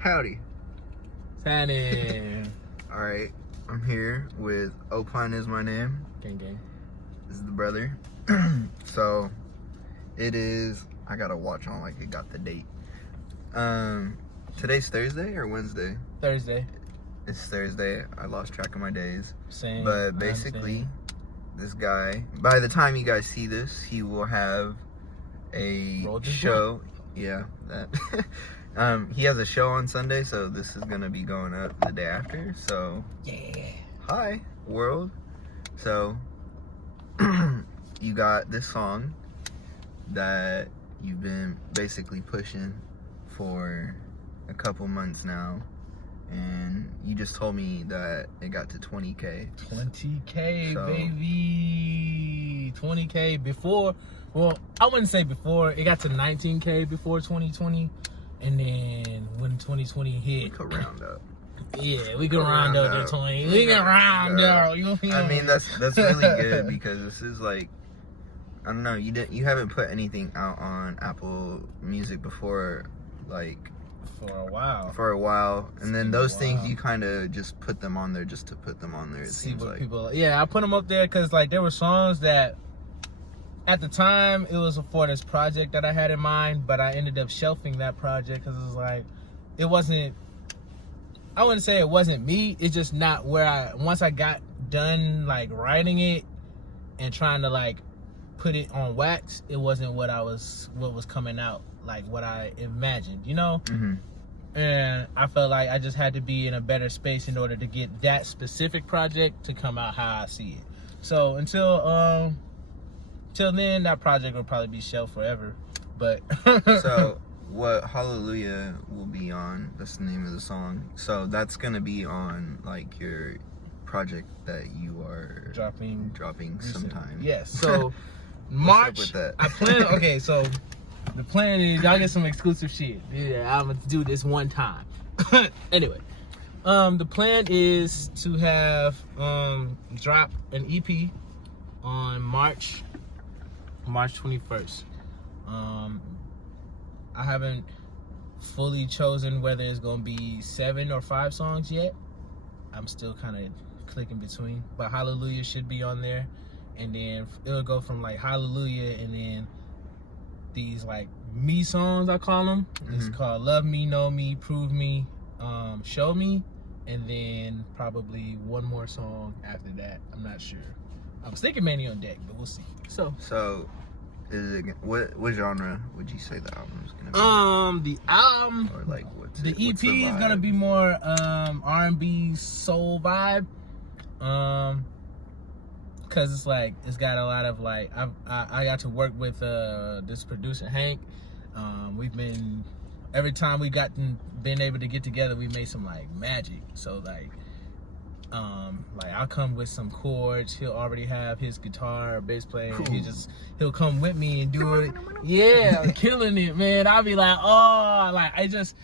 Howdy. Tanning. Alright, I'm here with Opine is my name. Gang gang. This is the brother. So, it is, I gotta watch on like it got the date. Today's Thursday or Wednesday? Thursday. It's Thursday. I lost track of my days. Same. But basically, this guy, by the time you guys see this, he will have a show. Yeah, that. He has a show on Sunday, so this is gonna be going up the day after. So, yeah. Hi, world. So, you got this song that you've been basically pushing for a couple months now, and you just told me that it got to 20K. 20K, So, baby. 20K before. Well, I wouldn't say before. It got to 19K before 2020, and then when 2020 hit, we could round up. Yeah, we can round up to 20. We can round up. You feel I me? mean, that's really good because this is like, I don't know, you haven't put anything out on Apple Music before, like for a while. And then those things you kind of just put them on there just to put them on there. It See seems what like. people. Yeah, I put them up there because like there were songs that at the time it was for this project that I had in mind, but I ended up shelving that project because it was like it wasn't. I wouldn't say it wasn't me. It's just not where once I got done like writing it and trying to like put it on wax, it wasn't what was coming out, like what I imagined, you know? Mm-hmm. And I felt like I just had to be in a better space in order to get that specific project to come out how I see it. So until then, that project will probably be shelved forever. But so what Hallelujah will be on, that's the name of the song. So that's gonna be on like your project that you are dropping sometime. Yes. So March. What's up with that? I plan. Okay, so the plan is y'all get some exclusive shit. Yeah, I'm gonna do this one time. Anyway, the plan is to have drop an EP on March 21st. I haven't fully chosen whether it's gonna be 7 or 5 songs yet. I'm still kind of clicking between, but Hallelujah should be on there, and then it'll go from like Hallelujah, and then these like me songs I call them. Mm-hmm. It's called Love Me, Know Me, Prove Me, Show Me, and then probably one more song after that. I'm not sure. I was thinking Mainey on deck, but we'll see. So is it what genre would you say the album is gonna be? The album, or like the EP is gonna be more R&B soul vibe, cause it's like it's got a lot of like I got to work with this producer Hank. We've been every time we been able to get together, we made some like magic. So like I'll come with some chords. He'll already have his guitar or bass playing. Cool. He'll come with me and do it. Yeah, killing it, man. I'll be like, oh, like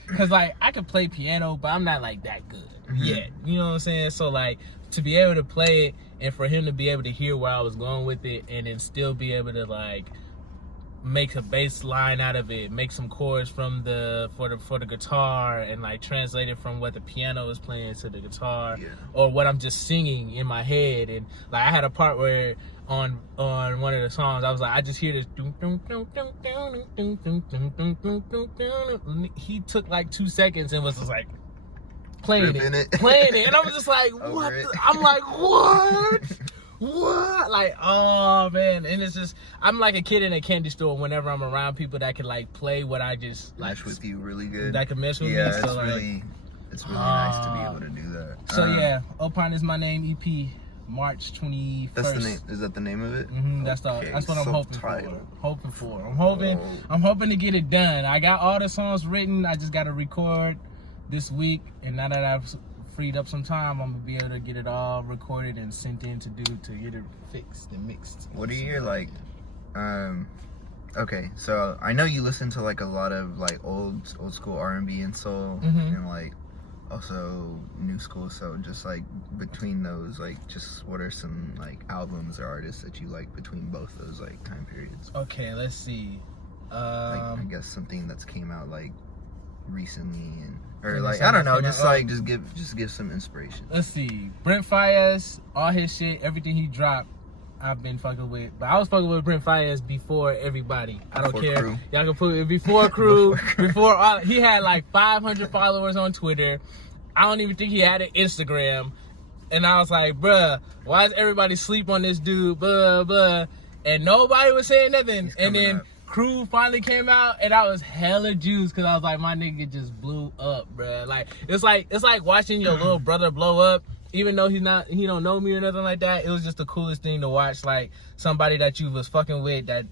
cause like I can play piano, but I'm not like that good yet. You know what I'm saying? So like to be able to play it and for him to be able to hear where I was going with it and then still be able to like make a bass line out of it, make some chords for the guitar and like translate it from what the piano is playing to the guitar, or what I'm just singing in my head. And like I had a part where on one of the songs I was like, I just hear this. He took like 2 seconds and was just like playing it, and I was just like, what? I'm like, what? What? Like, oh man. And it's just, I'm like a kid in a candy store whenever I'm around people that can like play what I just like mesh with you really good. That can mesh with me. Yeah, So it's really nice to be able to do that. So yeah, Opine is my name EP, March 21st. That's the name. Is that the name of it? Mm-hmm, that's what I'm hoping for. I'm hoping to get it done. I got all the songs written. I just got to record this week, and now that I've freed up some time, I'm gonna be able to get it all recorded and sent in to get it fixed and mixed. What are your like okay, so I know you listen to like a lot of like old school R&B and soul, and like also new school, so just like between those, like just what are some like albums or artists that you like between both those like time periods? Okay, let's see. Like, I guess something that's came out like recently, or like I don't know, just like just give some inspiration. Let's see, Brent Faiyaz, all his shit, everything he dropped, I've been fucking with. But I was fucking with Brent Faiyaz before everybody. I don't care. Crew. Y'all can put it before Crew, before all. He had like 500 followers on Twitter. I don't even think he had an Instagram. And I was like, bruh, why does everybody sleep on this dude? Blah, blah. And nobody was saying nothing. And then Crew finally came out, and I was hella juiced because I was like, my nigga just blew up, bruh. Like it's like watching your little brother blow up. Even though he don't know me or nothing like that, it was just the coolest thing to watch. Like somebody that you was fucking with that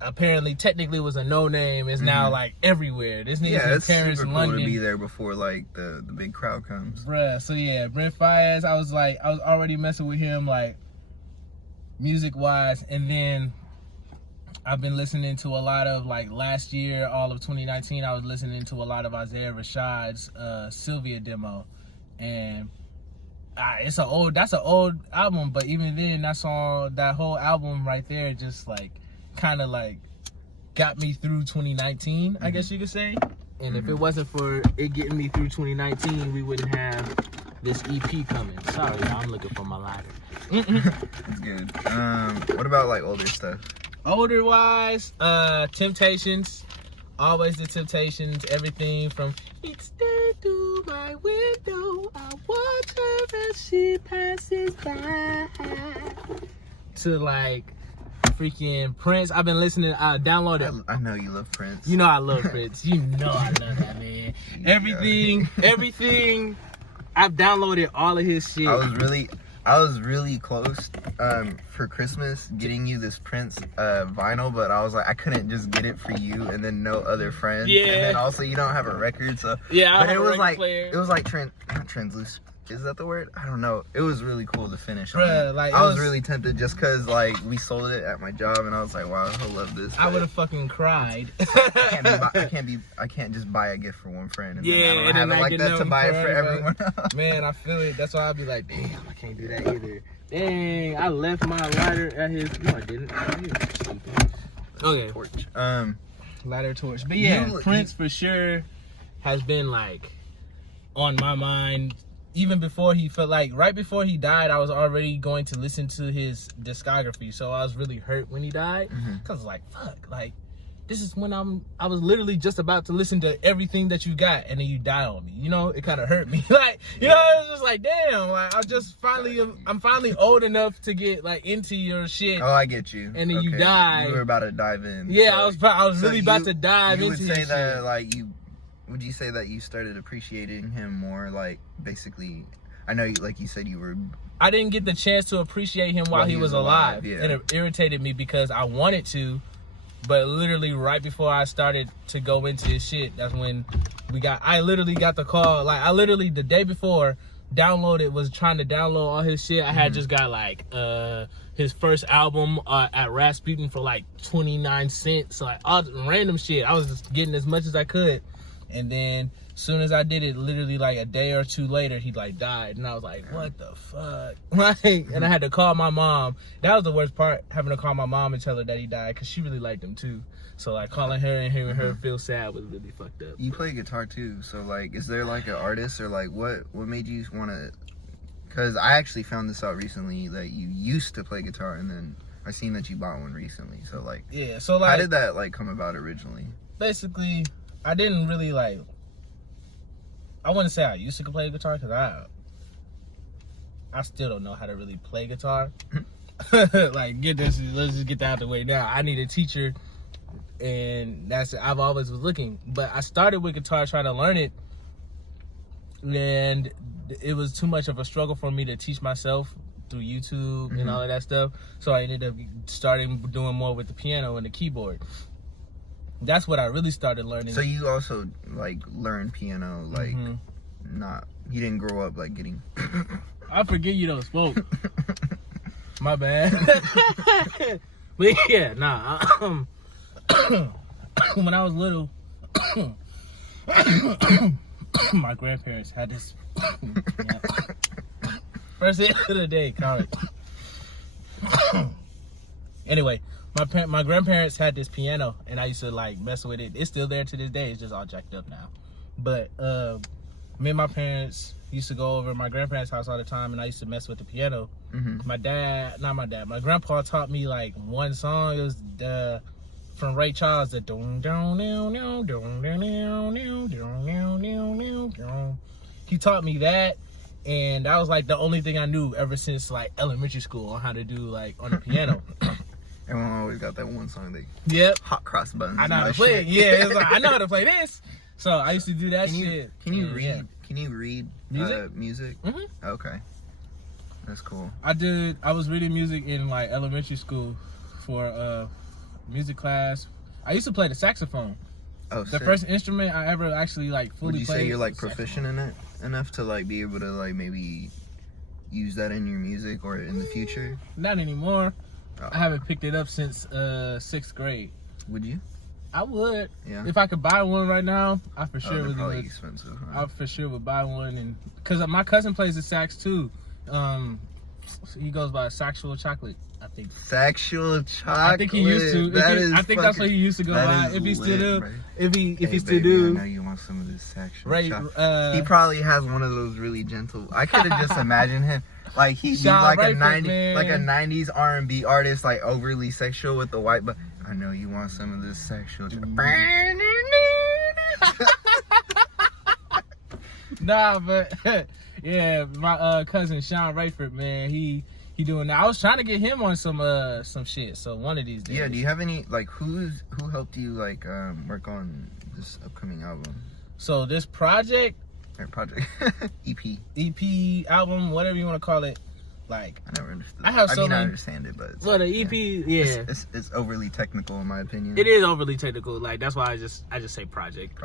apparently technically was a no-name is now like everywhere. This nigga's in Paris, super London. Cool to be there before like the big crowd comes. Bruh, so yeah, Brent Faiyaz, I was already messing with him like music-wise, and then I've been listening to a lot of like last year, all of 2019, I was listening to a lot of Isaiah Rashad's Sylvia demo, and that's an old album, but even then that whole album right there just like kind of like got me through 2019, I guess you could say. And if it wasn't for it getting me through 2019, we wouldn't have this EP coming. Sorry, y'all, I'm looking for my lighter. That's good. What about like older stuff? Older wise, Temptations. Always the Temptations. Everything from extend through my window, I watch her as she passes by, to like freaking Prince. I've been listening. I downloaded. I know you love Prince. You know I love Prince. You know I love that man. Everything. I've downloaded all of his shit. I was really close for Christmas getting you this Prince vinyl, but I was like, I couldn't just get it for you and then no other friends. Yeah. And then also you don't have a record, so yeah. But it was like player. It was like not translucent. Is that the word? I don't know. It was really cool to finish on. Bruh, like, I was really tempted just because like we sold it at my job and I was like, wow, I love this. I would have fucking cried. I can't just buy a gift for one friend and then I don't have it like that to buy it for everyone else. Man, I feel it. That's why I'll be like, damn, I can't do that either. Dang, I left my lighter at his. No, I didn't. Okay. Torch. Lighter torch. But yeah, Prince for sure has been like on my mind. Even before he felt like, right before he died, I was already going to listen to his discography. So I was really hurt when he died. Cause I was like, fuck, like, this is when I was literally just about to listen to everything that you got, and then you die on me. You know, it kind of hurt me. Like, you know, it was just like, damn, like, I'm finally old enough to get like into your shit. Oh, I get you. And then you die. You were about to dive in. Yeah, so, I was really about to dive into his shit. You would say that, like, would you say that you started appreciating him more, like, basically, I know, like you said, I didn't get the chance to appreciate him while he was alive. Yeah. And it irritated me because I wanted to, but literally right before I started to go into his shit, that's when I literally got the call. Like, I literally, the day before, was trying to download all his shit. I had just got, like, his first album at Rasputin for, like, 29 cents. Like, all random shit. I was just getting as much as I could. And then as soon as I did it, literally like a day or two later, he like died. And I was like, what the fuck? Like, and I had to call my mom. That was the worst part, having to call my mom and tell her that he died, because she really liked him too. So like calling her and hearing her feel sad was really fucked up. You play guitar too, so like, is there like an artist or like what made you want to? Because I actually found this out recently that you used to play guitar, and then I seen that you bought one recently. So like, yeah. So like, how did that like come about originally? Basically, I didn't really like. I wouldn't say I used to play guitar, because I still don't know how to really play guitar. Like, let's just get that out of the way now. I need a teacher, and I've always was looking. But I started with guitar trying to learn it, and it was too much of a struggle for me to teach myself through YouTube and all of that stuff. So I ended up starting doing more with the piano and the keyboard. That's what I really started learning. So you also like learned piano, like you didn't grow up like getting. I forget you don't smoke. My bad. But yeah, nah. When I was little, my grandparents had this. First hit of the day, count it. Anyway. My grandparents had this piano, and I used to like mess with it. It's still there to this day. It's just all jacked up now. But me and my parents used to go over my grandparents' house all the time, and I used to mess with the piano. Mm-hmm. My grandpa taught me like one song. It was from Ray Charles, the dong dong dong dong dong dong dong dong. He taught me that, and that was like the only thing I knew ever since like elementary school on how to do like on the piano. Everyone always got that one song they hot cross buttons. I know how to play it. Yeah, it's like, I know how to play this. So I used to do that shit. Can you read music? Mm-hmm. Okay, that's cool. I was reading music in like elementary school for music class. I used to play the saxophone. Oh, the first instrument I ever actually like fully played. Would you say you're like proficient in it enough to like be able to like maybe use that in your music or in the future? Not anymore. Oh. I haven't picked it up since 6th grade. Would you? I would. Yeah. If I could buy one right now, I for sure would. Probably expensive. Huh? I for sure would buy one, and because my cousin plays the sax too. He goes by Sexual Chocolate, I think. Sexual Chocolate. I think he used to. I think that's what he used to go by. If he still do. Right? If he still baby, do. I know you want some of this sexual Right. chocolate. He probably has one of those really gentle. I could have just imagined him. Like he'd be like a 90s R&B artist, like overly sexual with the white, but I know you want some of this sexual. Nah, but yeah, my cousin Sean Rayford, man, he doing that. I was trying to get him on some shit. So one of these days. Yeah. Do you have any like who helped you like work on this upcoming album? So this project. EP album, whatever you want to call it. Like I never understood. I understand it, but well, the EP, yeah, it's overly technical in my opinion. It is overly technical. Like that's why I just say project.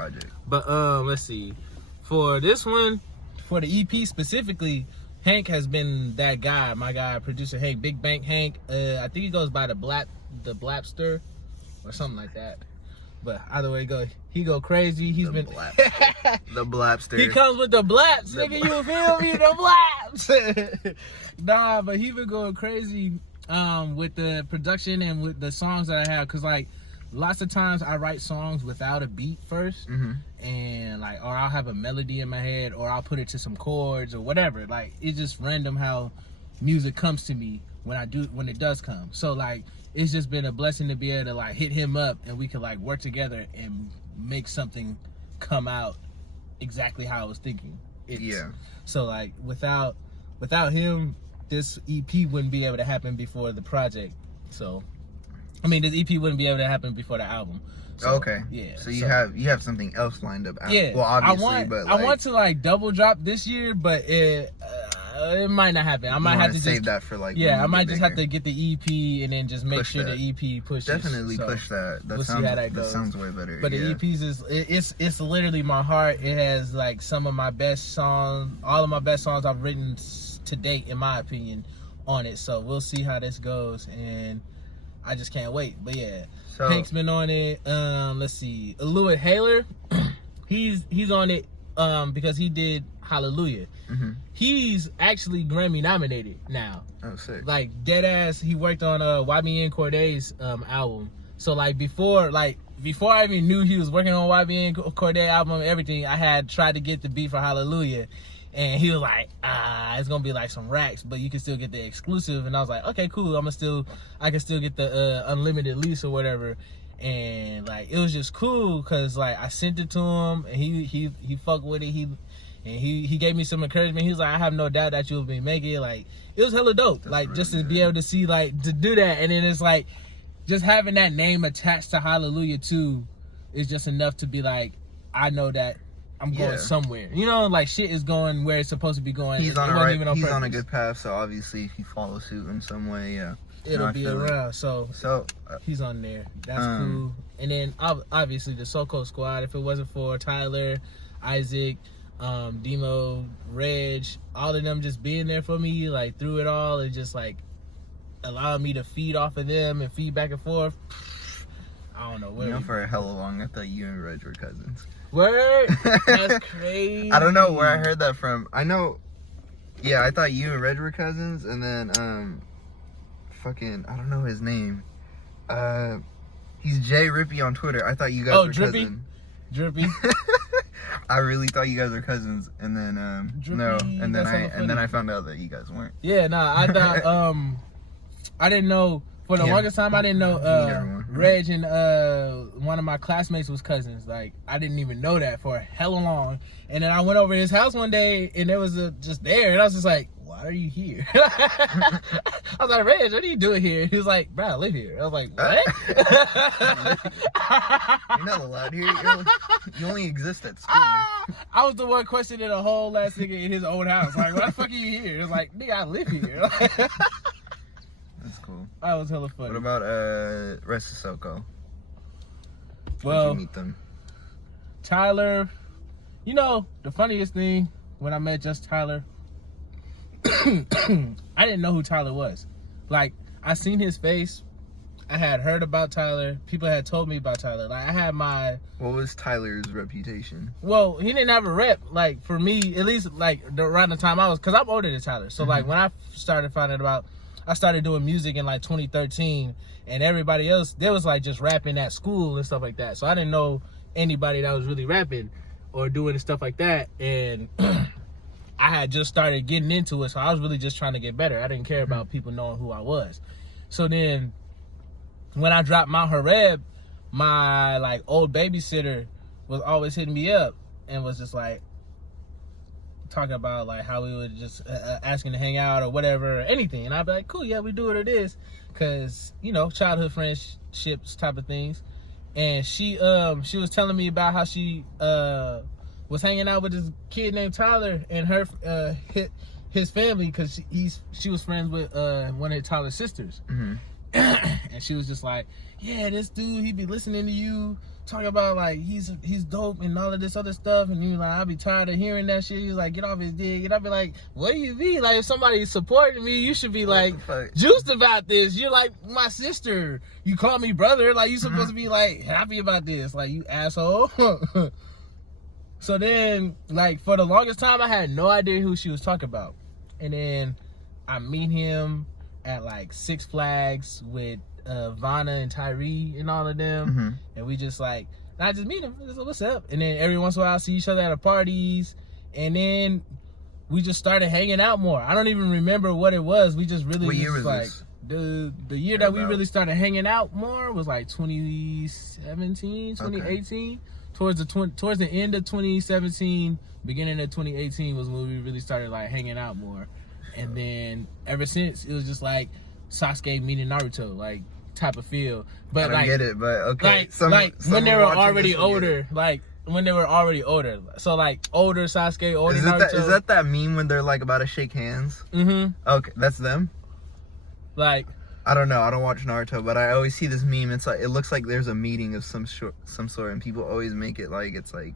But let's see, for this one, for the EP specifically, Hank has been that guy. My guy, producer Hank, Big Bank Hank. I think he goes by the Blapster or something like that. But either way, he go crazy. He's been the Blapster. He comes with the blaps, nigga. You feel me? The blaps. Nah, but he been going crazy with the production and with the songs that I have. Cause like lots of times I write songs without a beat first, and like, or I'll have a melody in my head, or I'll put it to some chords or whatever. Like it's just random how music comes to me when it does come. So like. It's just been a blessing to be able to like hit him up and we could like work together and make something come out exactly how I was thinking. So like without him, this EP wouldn't be able to happen before the project. So I mean, this EP wouldn't be able to happen before the album. So, okay. Yeah. So you have something else lined up. Yeah. Well, obviously, I want to like double drop this year, but it might not happen. I might have to save that for like. Yeah, I might just have to get the EP and then just make sure the EP pushes. Definitely push that. We'll see how that goes. That sounds way better. But the EPs it's literally my heart. It has like some of my best songs, all of my best songs I've written to date, in my opinion, on it. So we'll see how this goes, and I just can't wait. But yeah, so, Hank's been on it. Let's see, Louis Haler, he's on it because he did Hallelujah. He's actually Grammy nominated now. Oh, sick. Like dead ass, he worked on YBN Corday's album. So like before I even knew he was working on YBN Corday album and everything, I had tried to get the beat for Hallelujah, and he was like, it's gonna be like some racks, but you can still get the exclusive. And I was like, okay, cool. I can still get the unlimited lease or whatever. And like it was just cool because like I sent it to him and he fucked with it. He gave me some encouragement. He was like, I have no doubt that you'll be making it. Like, it was hella dope. That's like, really just to be able to see, like, to do that. And then it's like, just having that name attached to Hallelujah, too, is just enough to be like, I know that I'm going somewhere. You know, like, shit is going where it's supposed to be going. He's on a good path, so obviously, if he follows suit in some way, it'll be around. So he's on there. That's cool. And then, obviously, the SOCO squad, if it wasn't for Tyler, Isaac, Demo, Reg, all of them just being there for me, like through it all, and just like allowing me to feed off of them and feed back and forth. I don't know. For a hella long, I thought you and Reg were cousins. Word? That's crazy. I don't know where I heard that from. I know. Yeah, I thought you and Reg were cousins, and then I don't know his name. He's Jay Rippy on Twitter. I thought you guys were Drippy? cousins. Drippy. I really thought you guys were cousins, and then no, and then I found out that you guys weren't. Yeah, nah, I thought I didn't know for the longest time. I didn't know Reg and one of my classmates was cousins. Like I didn't even know that for hella long. And then I went over to his house one day, and it was just there, and I was just like, "Why are you here?" I was like, "Reg, what are you doing here?" He was like, "Bro, I live here." I was like, "What?" You're not allowed here. You only exist at school. I was the one questioning the whole last nigga in his own house. Like, why the fuck are you here? It's like, nigga, I live here. That's cool. That was hella funny. What about rest of SOCO? Well, how'd you meet them? Tyler, you know, the funniest thing when I met just Tyler, I didn't know who Tyler was. Like, I seen his face. I had heard about Tyler. People had told me about Tyler. Like, I had my... What was Tyler's reputation? Well, he didn't have a rep. Like, for me, at least, like, around the time I was... Because I'm older than Tyler. So, like, when I started finding about... I started doing music in, like, 2013. And everybody else, they was, like, just rapping at school and stuff like that. So, I didn't know anybody that was really rapping or doing stuff like that. And... I had just started getting into it, so I was really just trying to get better. I didn't care about people knowing who I was. So then, when I dropped my Hareb, my like old babysitter was always hitting me up and was just like talking about like how we would just asking to hang out or whatever or anything, and I'd be like, cool, yeah, we do what it is, cause you know, childhood friendships type of things. And she was telling me about how she was hanging out with this kid named Tyler and her his family, because she was friends with one of Tyler's sisters. And she was just like, yeah, this dude, he be listening to you talking about like he's dope and all of this other stuff, and you like, I'll be tired of hearing that shit. He's like, get off his dick. And I'll be like, what do you mean? Like, if somebody's supporting me, you should be like juiced about this. You're like my sister. You call me brother. Like, you supposed to be like happy about this. Like, you asshole. So then, like, for the longest time, I had no idea who she was talking about. And then I meet him at, like, Six Flags with Vanna and Tyree and all of them. And we just, like, I just meet him. I just, what's up? And then every once in a while, I see each other at the parties. And then we just started hanging out more. I don't even remember what it was. We just really... What year was like, this? The year that we really started hanging out more was, like, 2017, 2018. Okay. Towards the end of 2017, beginning of 2018 was when we really started like hanging out more. And then ever since, it was just like Sasuke meeting Naruto, like type of feel. But I don't get it, but okay. Like when they were already older, So like older Sasuke, older Naruto. Is that meme when they're like about to shake hands? Okay, that's them? Like, I don't know. I don't watch Naruto, but I always see this meme. It's like, it looks like there's a meeting of some sort, and people always make it like it's like,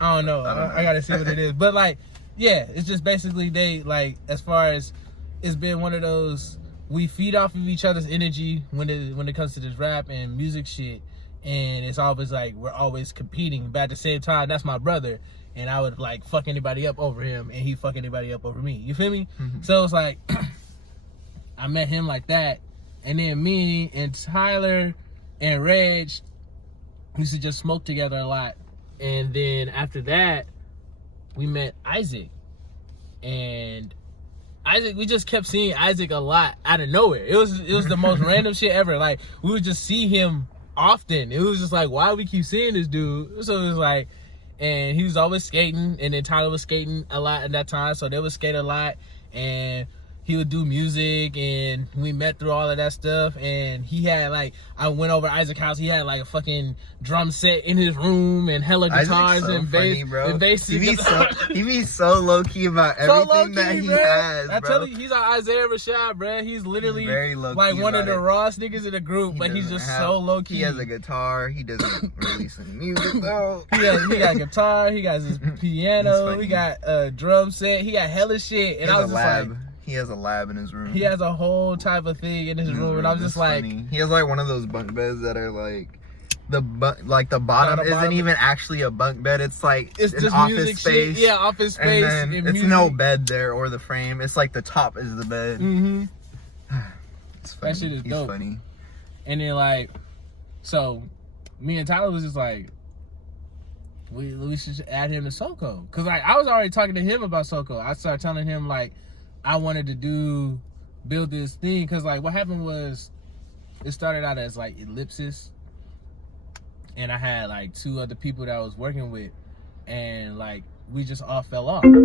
I don't know. I gotta see what it is. But like, yeah, it's just basically they like, as far as it's been one of those, we feed off of each other's energy when it comes to this rap and music shit, and it's always like we're always competing. But at the same time, that's my brother, and I would like fuck anybody up over him, and he fuck anybody up over me. You feel me? So it's like. I met him like that, and then me and Tyler and Reg used to just smoke together a lot. And then after that, we met Isaac, and Isaac, we just kept seeing Isaac a lot out of nowhere. It was the most random shit ever. Like, we would just see him often. It was just like, why do we keep seeing this dude? So it was like, and he was always skating, and then Tyler was skating a lot at that time, so they would skate a lot, and he would do music, and we met through all of that stuff. And he had like, I went over Isaac's house. He had like a fucking drum set in his room and hella guitars and bass. And bass. He be so low key about everything that he has, bro. I tell you, he's on Isaiah Rashad, bro. He's literally very low like key one of the rawest niggas in the group, but he's just so low key. He has a guitar. He doesn't release any music though. He got guitar. He got his piano. He got a drum set. He got hella shit. And I was just like, he has a lab in his room. He has a whole type of thing in his room, and I was just like, he has like one of those bunk beds that are like the bottom isn't even actually a bunk bed. It's like it's an just office space. Shit. Yeah, office space. And then it's no bed there or the frame. It's like the top is the bed. It's funny. That shit is dope. Funny. And then like, so me and Tyler was just like, we should add him to SOCO. Cause like I was already talking to him about SOCO. I started telling him like I wanted to build this thing. Cause like what happened was it started out as like Ellipsis, and I had like 2 other people that I was working with, and like we just all fell off. Speaking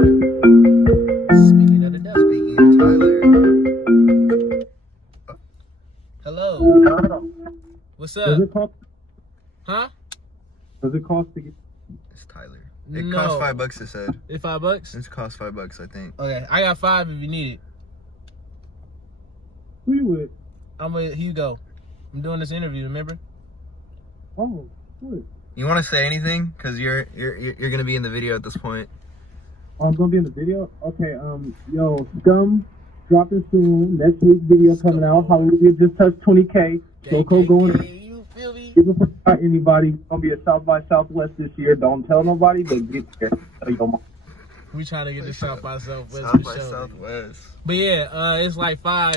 of the devil. Speaking of Tyler. Hello. What's Does up? it cost? Huh? Does it cost to get? It's Tyler. It No. costs $5, it said. It's $5? It's cost $5, I think. Okay, I got 5 if you need it. Who you with? I'm with Hugo. I'm doing this interview, remember? Oh, good. You want to say anything? Cause you're gonna be in the video at this point. Oh, I'm gonna be in the video. Okay. Yo, Scum dropping soon. Next week's video coming out. Hallelujah just touched 20K. SOCO going. You feel me? Even for anybody, gonna be a South by Southwest this year. Don't tell nobody, but get there. Tell your mom. We trying to get to South by Southwest. South for by sure. Southwest. But yeah, it's like 5.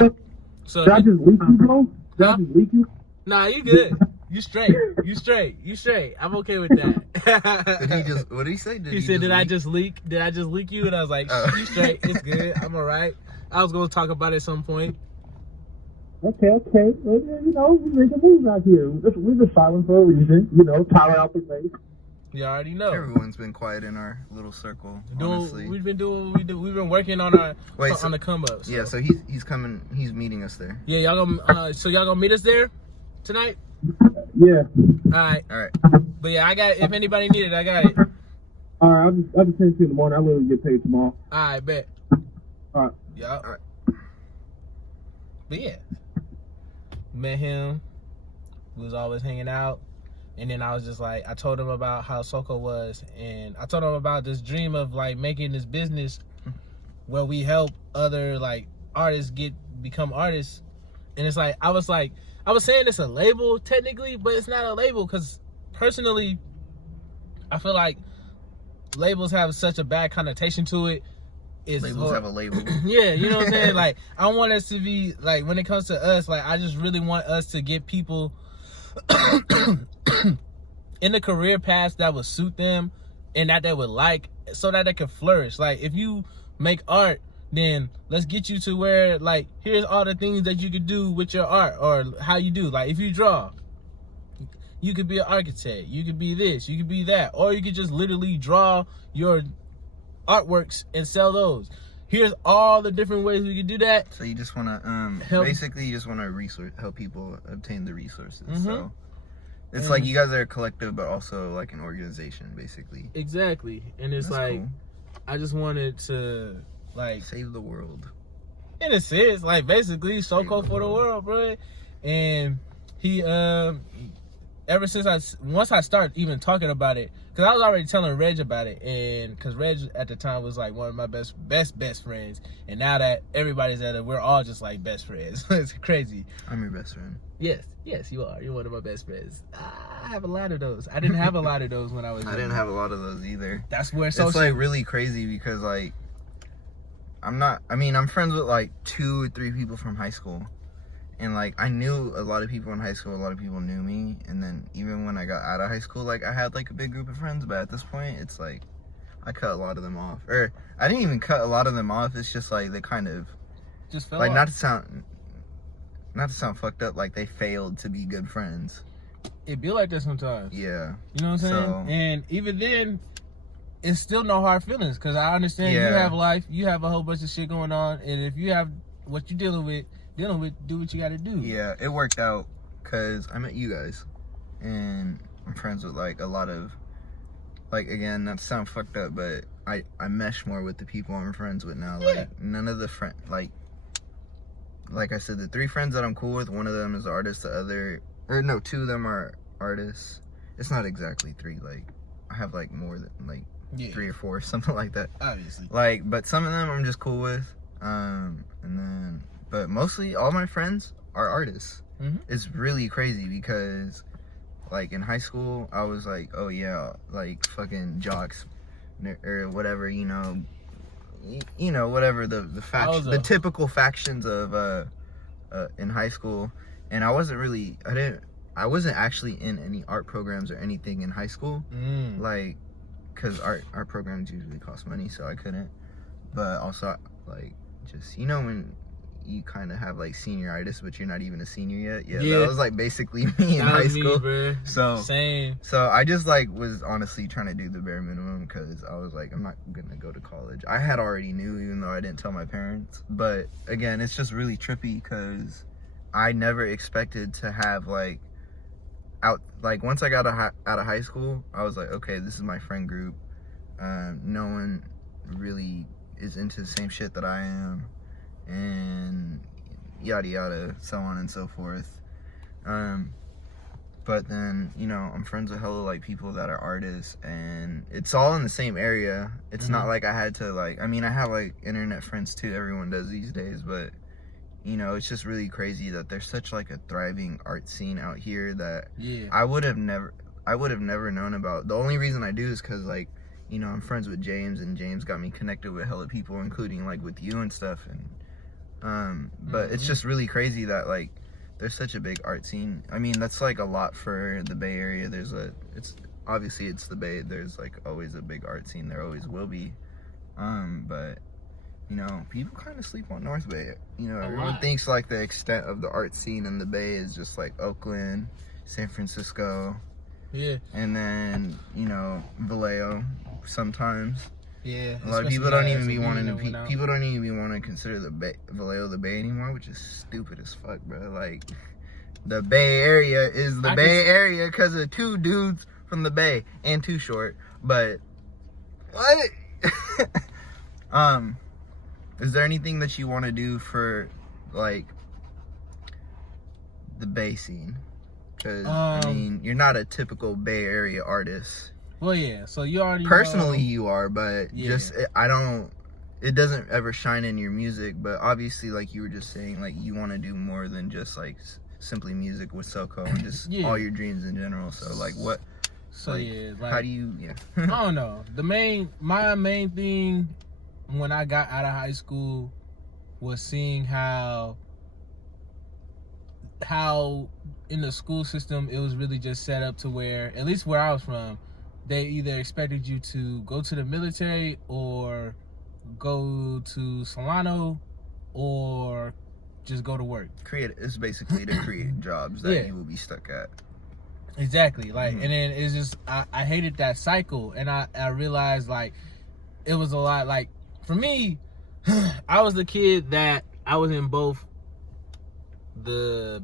So Did I just leak you, bro? Did I Huh? just leak you? nah, you good. You straight. You straight. You straight. I'm okay with that. Did he just? What did he say? He said, "Did I just leak? Did I just leak you?" And I was like, Oh. "You straight? It's good. I'm alright." I was gonna talk about it at some point. Okay. Well, you know, we making moves out here. We're just silent for a reason. You know, Tyler out the way. You already know. Everyone's been quiet in our little circle. Honestly. We've been doing what we do. We've been working on our So- on the come up. Yeah, so he's coming. He's meeting us there. Yeah, y'all gonna so y'all gonna meet us there tonight? Yeah. All right. All right. But yeah, I got. If anybody needed, I got it. All right. I'll just send you in the morning. I literally get paid tomorrow. All right, bet. All right. Yeah. All right. But yeah, met him. We was always hanging out, and then I was just like, I told him about how SOCO was, and I told him about this dream of like making this business where we help other like artists become artists. And it's like I was saying it's a label technically, but it's not a label because personally, I feel like labels have such a bad connotation to it. It's Labels have a label. yeah, you know what I'm saying? Like, I want us to be, like, when it comes to us, like, I just really want us to get people in the career paths that would suit them and that they would like so that they can flourish. Like, if you make art, then let's get you to where, like, here's all the things that you could do with your art or how you do. Like, if you draw, you could be an architect. You could be this. You could be that. Or you could just literally draw your artworks and sell those. Here's all the different ways we could do that. So you just want to basically you just want to help people obtain the resources. Mm-hmm. So it's like you guys are a collective, but also like an organization, basically. Exactly. And it's That's like cool. I just wanted to like Save the world. in a sense, like basically SOCO for the world, bro. And he ever since once I started even talking about it, because I was already telling Reg about it, and because Reg at the time was like one of my best friends, and now that everybody's at it, we're all just like best friends. It's crazy. I'm your best friend. Yes, you are. You're one of my best friends. I have a lot of those. I didn't have a lot of those when I was I young. didn't have a lot of those either. That's where It's social. like really crazy because like I'm friends with like 2 or 3 people from high school. And like I knew a lot of people in high school, a lot of people knew me, and then even when I got out of high school, like I had like a big group of friends, but at this point it's like I cut a lot of them off. Or I didn't even cut a lot of them off, it's just like they kind of just fell like off. not to sound fucked up, like they failed to be good friends. It be like that sometimes. Yeah. You know what I'm saying? So- And even then, it's still no hard feelings because I understand you Yeah. have life, you have a whole bunch of shit going on, and if you have what you're dealing with, do what you got to do. Yeah, it worked out because I met you guys, and I'm friends with like a lot of, like, again, not to sound fucked up, but I mesh more with the people I'm friends with now. Yeah. Like none of the like I said, the 3 friends that I'm cool with, one of them is an artist, 2 of them are artists. It's not exactly 3, like I have like more than like Yeah, 3 or 4, something like that. obviously. Like, but some of them I'm just cool with, but mostly all my friends are artists. Mhm. It's really crazy because, like, in high school, I was like, oh yeah, like faking jocks or whatever, whatever the faction, the typical factions of in high school, and I wasn't actually in any art programs or anything in high school. Like, because our programs usually cost money, so I couldn't. But also, like, just, you know, when you kind of have like senioritis, but you're not even a senior yet. Yeah, that was like basically me in high school. Bro. So same. So I just like was honestly trying to do the bare minimum because I was like, I'm not gonna go to college. I had already knew, even though I didn't tell my parents. But again, it's just really trippy because I never expected to have like once I got out of high school, I was like, okay, this is my friend group. No one really is into the same shit that I am, and yada yada, so on and so forth. But then, you know, I'm friends with hella like people that are artists, and it's all in the same area. It's not like I had to like, I mean, I have like internet friends too, everyone does these days, but you know, it's just really crazy that there's such like a thriving art scene out here that I would have never known about. The only reason I do is because, like, you know, I'm friends with James, and James got me connected with hella people, including like with you and stuff. And but it's just really crazy that like there's such a big art scene. I mean, that's like a lot for the Bay Area. It's obviously it's the Bay. There's like always a big art scene. There always will be. But you know, people kind of sleep on North Bay. You know, everyone thinks like the extent of the art scene in the Bay is just like Oakland, San Francisco. Yeah. And then, you know, Vallejo sometimes. Yeah. A lot of people don't even be wanting to people don't even want to consider the Bay, Vallejo the Bay anymore, which is stupid as fuck, bro. Like, the Bay Area is the Bay Area because of two dudes from the Bay and Too Short. But what? Is there anything that you want to do for like the Bay scene? Because I mean, you're not a typical Bay Area artist. Well, yeah. So you already personally you are, but just it doesn't ever shine in your music. But obviously, like you were just saying, like you want to do more than just like simply music with SOCO and just all your dreams in general. So like what? So like, how do you? I don't know. My main thing when I got out of high school was seeing how in the school system it was really just set up to where, at least where I was from, they either expected you to go to the military or go to Solano or just go to work. It's basically to create jobs that you will be stuck at. Exactly. Like, and then it's just, I hated that cycle, and I realized like it was a lot. Like for me, I was the kid that I was in both the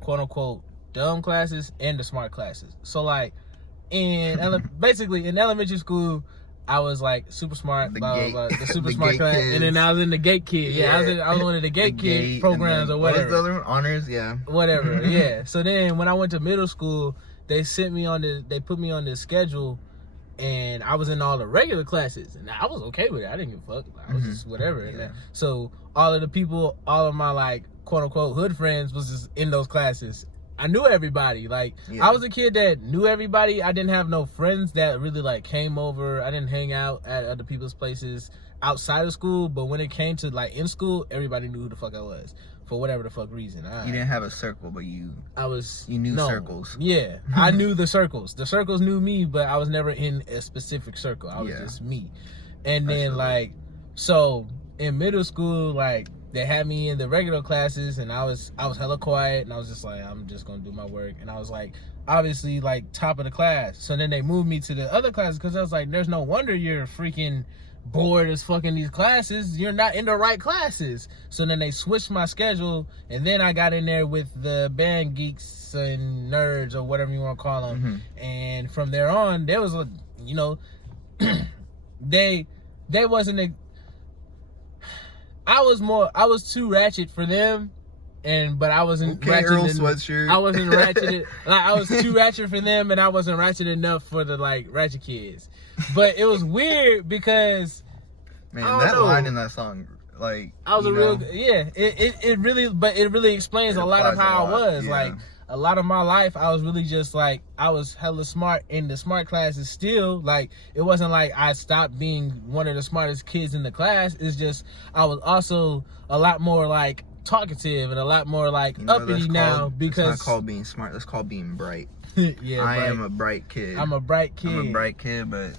quote unquote dumb classes and the smart classes. So like basically in elementary school, I was like super smart, the super smart class, and then I was in the gate kid. I was one of the gate kid programs or whatever. What was the other one? Honors, whatever. So then when I went to middle school, they put me on this schedule, and I was in all the regular classes, and I was okay with it. I didn't give a fuck. I was just whatever. So all of my like quote unquote hood friends was just in those classes. I knew everybody. Like I was a kid that knew everybody. I didn't have no friends that really like came over. I didn't hang out at other people's places outside of school. But when it came to like in school, everybody knew who the fuck I was for whatever the fuck reason. You didn't have a circle, but you knew circles. Yeah, I knew the circles. The circles knew me, but I was never in a specific circle. I was just me. And then like, so in middle school, like they had me in the regular classes, and I was hella quiet, and I was just like, I'm just gonna do my work, and I was like, obviously like top of the class. So then they moved me to the other classes because I was like, there's no wonder you're freaking bored as fucking these classes. You're not in the right classes. So then they switched my schedule, and then I got in there with the band geeks and nerds or whatever you want to call them. And from there on, there was a, you know, they wasn't I was too ratchet for them, but I wasn't ratchet. Earl sweatshirt. I wasn't ratchet. Like I was too ratchet for them, and I wasn't ratchet enough for the like ratchet kids. But it was weird because line in that song, like I was it really explains a lot of how I was. Like a lot of my life, I was really just like, I was hella smart in the smart classes still. Like, it wasn't like I stopped being one of the smartest kids in the class. It's just, I was also a lot more like talkative and a lot more like uppity now because... It's not called being smart, that's called being bright. I am a bright kid. I'm a bright kid. I'm a bright kid, but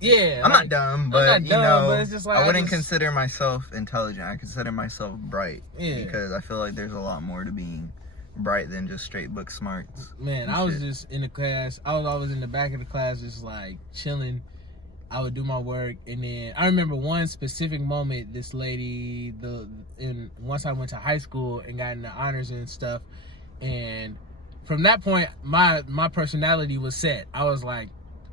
Yeah, I'm not dumb, but but it's just like I wouldn't consider myself intelligent. I consider myself bright. Yeah. Because I feel like there's a lot more to being bright than just straight book smarts. Man, I was just in the class. I was always in the back of the class, just like chilling. I would do my work, and then I remember one specific moment. This lady, once I went to high school and got into honors and stuff, and from that point, my personality was set. I was like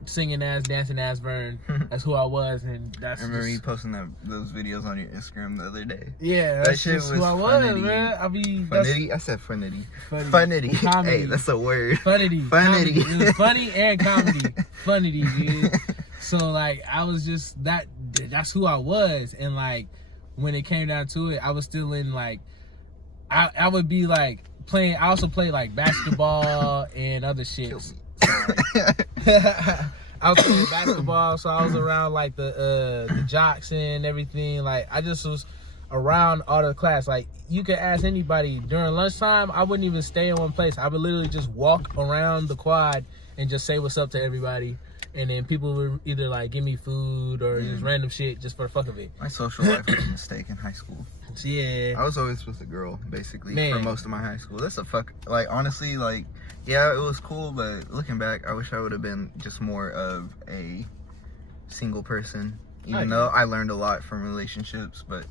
singing as, dancing as Vern. That's who I was, and that's. I remember you posting those videos on your Instagram the other day. Yeah, that's just who I was, man. I mean, funnity. I said funnity. Funnity. Hey, that's a word. Funnity. Funnity. It was funny and comedy. Funnity, dude. So like, I was just that's who I was, and like when it came down to it, I was still in like, I would be like playing. I also played like basketball and other shit. I was playing basketball, so I was around like the jocks and everything. Like I just was around all the class. Like you could ask anybody during lunchtime, I wouldn't even stay in one place. I would literally just walk around the quad and just say what's up to everybody. And then people would either like give me food or just random shit just for the fuck of it. My social life was a mistake in high school. Yeah. I was always with a girl, basically, Man. for most of my high school. That's a fuck. Like, honestly, like, yeah, it was cool, but looking back, I wish I would have been just more of a single person. Even though I learned a lot from relationships, but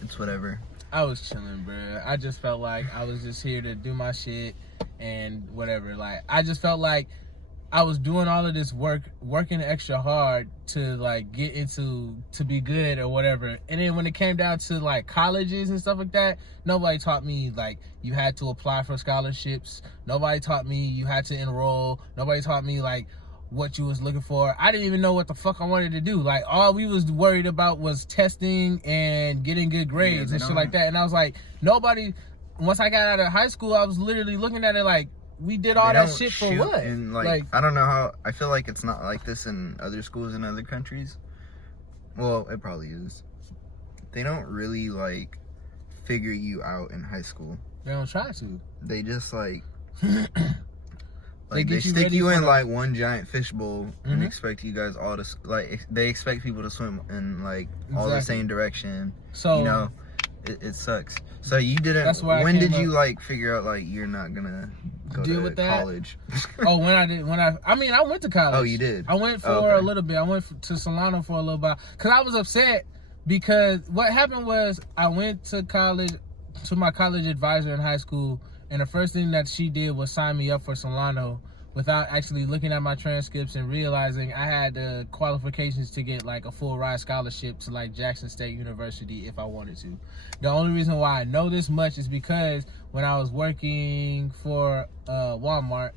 it's whatever. I was chilling, bro. I just felt like I was just here to do my shit and whatever. Like, I just felt like I was doing all of this work, working extra hard to like get into, to be good or whatever. And then when it came down to like colleges and stuff like that, nobody taught me like you had to apply for scholarships. Nobody taught me you had to enroll. Nobody taught me like what you was looking for. I didn't even know what the fuck I wanted to do. Like all we was worried about was testing and getting good grades and shit like that. And I was like, nobody, once I got out of high school, I was literally looking at it like, we did all that shit for what? And like, I don't know how, I feel like it's not like this in other schools in other countries. Well, it probably is. They don't really like figure you out in high school. They don't try to. They just like, they stick you in like one giant fishbowl and expect you guys all to, like, they expect people to swim in like all the same direction. So, you know, it sucks. So you didn't, when did you like figure out like you're not gonna go to college? I went to college. Oh, you did? I went for a little bit. I went to Solano for a little bit because I was upset because what happened was I went to college, to my college advisor in high school, and the first thing that she did was sign me up for Solano without actually looking at my transcripts and realizing I had the qualifications to get like a full ride scholarship to like Jackson State University if I wanted to. The only reason why I know this much is because when I was working for Walmart,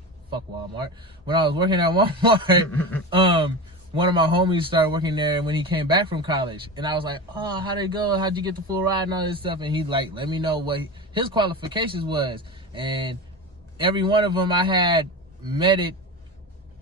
when I was working at Walmart, one of my homies started working there when he came back from college, and I was like, oh, how'd it go? How'd you get the full ride and all this stuff? And he like let me know what his qualifications was, and every one of them I had met it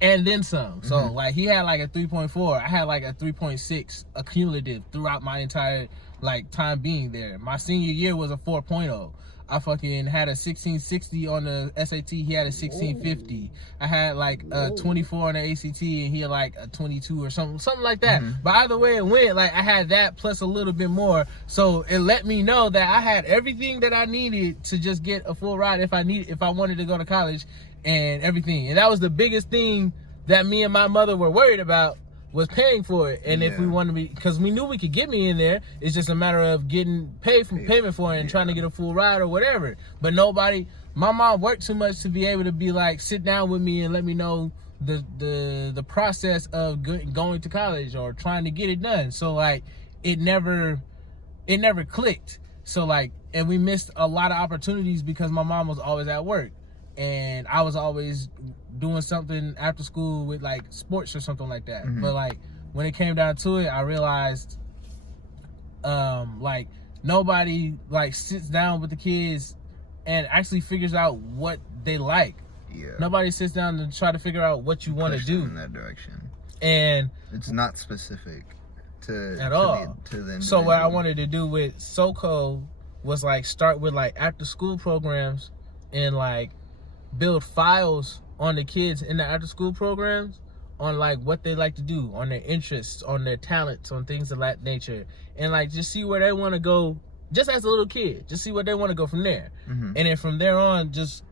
and then some. So like he had like a 3.4, I had like a 3.6 accumulative throughout my entire like time being there. My senior year was a 4.0. I fucking had a 1660 on the SAT. He had a 1650. I had like a 24 on the ACT, and he had like a 22 or something like that. But either way it went, like I had that plus a little bit more. So it let me know that I had everything that I needed to just get a full ride if I wanted to go to college and everything. And that was the biggest thing that me and my mother were worried about, was paying for it. And if we wanted to be, because we knew we could get me in there, it's just a matter of getting payment for it and trying to get a full ride or whatever. But nobody, my mom worked too much to be able to be like, sit down with me and let me know the process of going to college or trying to get it done. So like it never clicked. So like, and we missed a lot of opportunities because my mom was always at work and I was always doing something after school with like sports or something like that. But like when it came down to it, I realized like nobody like sits down with the kids and actually figures out what they like. Nobody sits down to try to figure out what you want to do in that direction. And it's not specific to at all to the individual. So what I wanted to do with SOCO was like start with like after school programs and like build files on the kids in the after school programs on like what they like to do, on their interests, on their talents, on things of that nature, and like just see where they want to go. Just as a little kid, just see where they want to go from there, and then from there on, just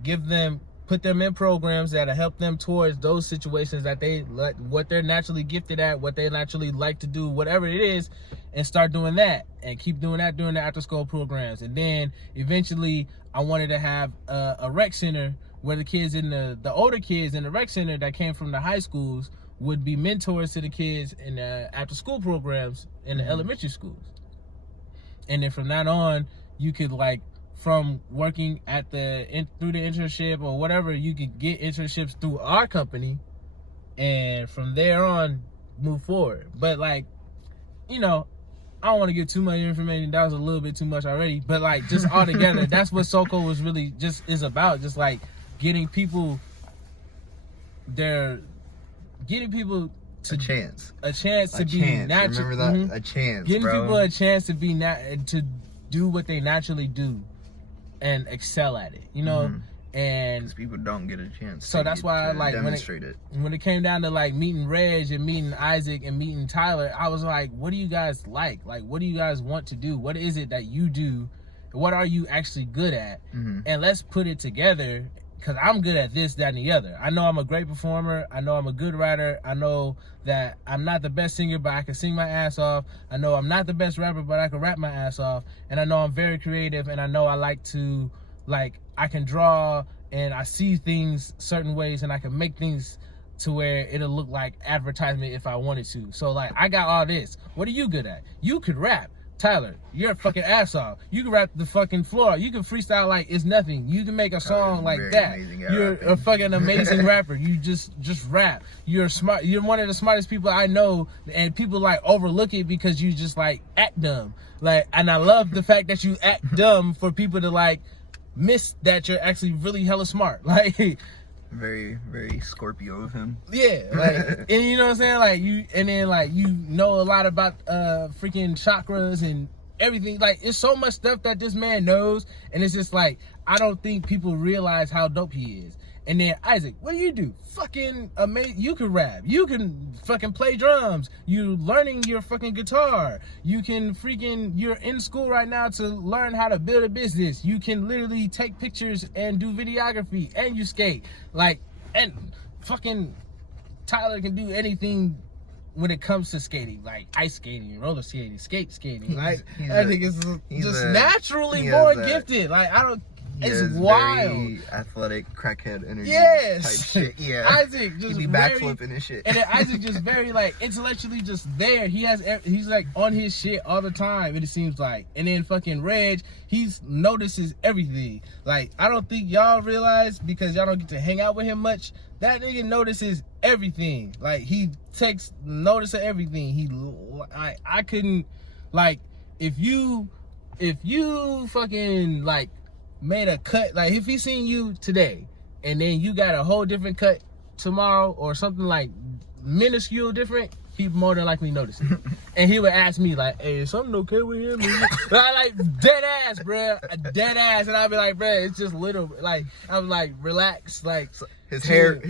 put them in programs that'll help them towards those situations that they like, what they're naturally gifted at, what they naturally like to do, whatever it is, and start doing that and keep doing that during the after school programs. And then eventually I wanted to have a rec center where the kids in the older kids in the rec center that came from the high schools would be mentors to the kids in the after school programs in the elementary schools. And then from that on, you could like, from working at through the internship or whatever, you could get internships through our company, and from there on move forward. But like, you know, I don't want to give too much information. That was a little bit too much already. But like, just all together, that's what SOCO was really just is about. Just like getting people to a chance to be natural. Remember that? A chance, getting bro. people a chance to be to do what they naturally do and excel at it, you know. And because people don't get a chance. So that's why I like demonstrate when it came down to like meeting Reg and meeting Isaac and meeting Tyler, I was like, what do you guys like? Like, what do you guys want to do? What is it that you do? What are you actually good at? And let's put it together, because I'm good at this, that, and the other. I know I'm a great performer. I know I'm a good writer. I know that I'm not the best singer, but I can sing my ass off. I know I'm not the best rapper, but I can rap my ass off. And I know I'm very creative, and I know I like to, like, I can draw, and I see things certain ways, and I can make things to where it'll look like advertisement if I wanted to. So, like, I got all this. What are you good at? You could rap. Tyler, you're a fucking ass off. You can rap the fucking floor. You can freestyle like it's nothing. You can make a song like that. You're a fucking amazing rapper. You just rap. You're smart. You're one of the smartest people I know, and people like overlook it because you just like act dumb. Like, and I love the fact that you act dumb for people to like miss that you're actually really hella smart. Like, very, very Scorpio of him. Yeah, like, and you know what I'm saying? Like, you know a lot about freaking chakras and everything. Like, it's so much stuff that this man knows, and it's just like, I don't think people realize how dope he is. And then Isaac, what do? Fucking amazing. You can rap. You can fucking play drums. You learning your fucking guitar. You can you're in school right now to learn how to build a business. You can literally take pictures and do videography, and you skate. Like, and fucking Tyler can do anything when it comes to skating, like ice skating, roller skating, skating. Like, I think it's just naturally born gifted. Like, I don't. It's wild. Very athletic, crackhead energy. Yes. Type shit. Yeah. Isaac just he be backflipping and shit. And then Isaac just very like intellectually just there. He's like on his shit all the time. It seems like. And then fucking Reg, notices everything. Like, I don't think y'all realize, because y'all don't get to hang out with him much. That nigga notices everything. Like, he takes notice of everything. I couldn't, like, if you fucking like made a cut, like if he seen you today and then you got a whole different cut tomorrow or something like minuscule different, he more than likely noticed it. And he would ask me like, hey, is something okay with him? I like, dead ass, bruh, dead ass. And I'd be like, bruh, it's just little, like, I'm like, relax, like, his hair,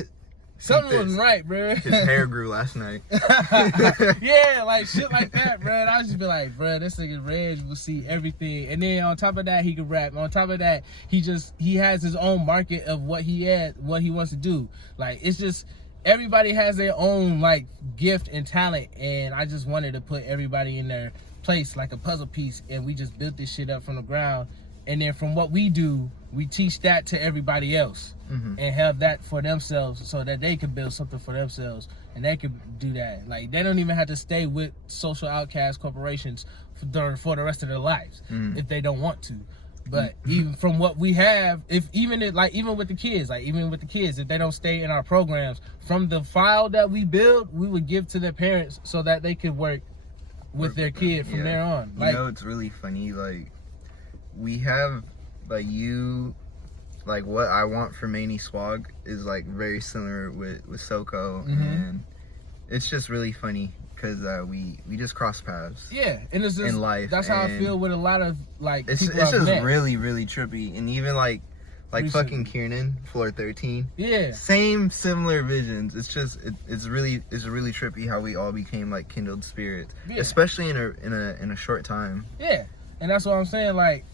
something wasn't right, bro. His hair grew last night. Yeah, like shit like that, bro. I just be like, bro, this nigga Reg will see everything. And then on top of that, he can rap. On top of that, he has his own market of what he wants to do. Like, it's just, everybody has their own like gift and talent, and I just wanted to put everybody in their place like a puzzle piece, and we just built this shit up from the ground. And then from what we do, we teach that to everybody else, and have that for themselves so that they can build something for themselves, and they can do that. Like, they don't even have to stay with social outcast corporations for the rest of their lives if they don't want to. But even from what we have, even with the kids, if they don't stay in our programs, from the file that we build, we would give to their parents so that they could work with their kid from there on. Like, you know, it's really funny. Like, we have, like, what I want for Mainey SWOG is like very similar with SOCO, and it's just really funny because we just cross paths. Yeah, and it's just in life. That's how I feel with a lot of like it's people just I've met. really, really trippy. And even like Like recently. fucking Kiernan, Floor 13. Yeah. Same similar visions. It's just it's really trippy how we all became like kindled spirits, especially in a short time. Yeah, and that's what I'm saying. Like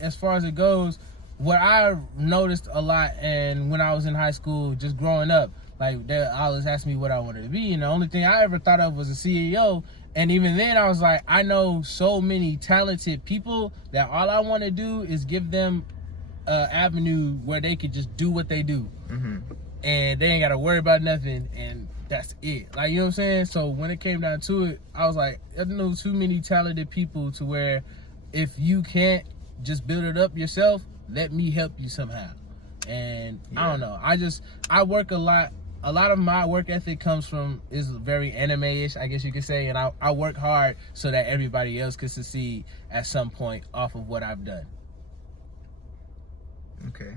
as far as it goes, what I noticed a lot, and when I was in high school, just growing up, like they always asked me what I wanted to be, and the only thing I ever thought of was a CEO. And even then, I was like, I know so many talented people that all I want to do is give them an avenue where they could just do what they do. Mm-hmm. And they ain't got to worry about nothing, and that's it. Like, you know what I'm saying? So when it came down to it, I was like, I know too many talented people to where if you can't just build it up yourself, let me help you somehow. And I don't know. I work a lot. A lot of my work ethic is very anime-ish, I guess you could say, and I work hard so that everybody else could succeed at some point off of what I've done. Okay.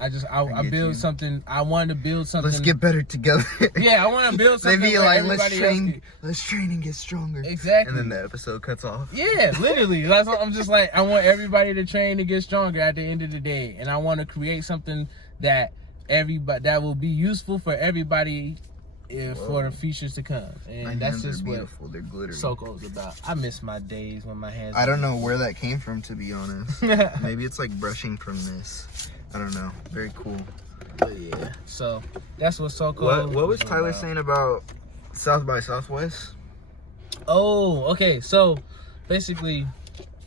I build something. I wanted to build something. Let's get better together. Yeah, I want to build something. They be like, let's train and get stronger. Exactly. And then the episode cuts off. Yeah, literally. That's what I'm just like, I want everybody to train to get stronger at the end of the day, and I want to create something that will be useful for everybody for the futures to come. And my that's hands just are what beautiful. They're glittery. SOCO's about. I miss my days when my hands. I don't know where that came from, to be honest. Maybe it's like brushing from this. I don't know. Very cool. But yeah. So that's what SOCO. What was Tyler saying about South by Southwest? Oh, okay. So basically,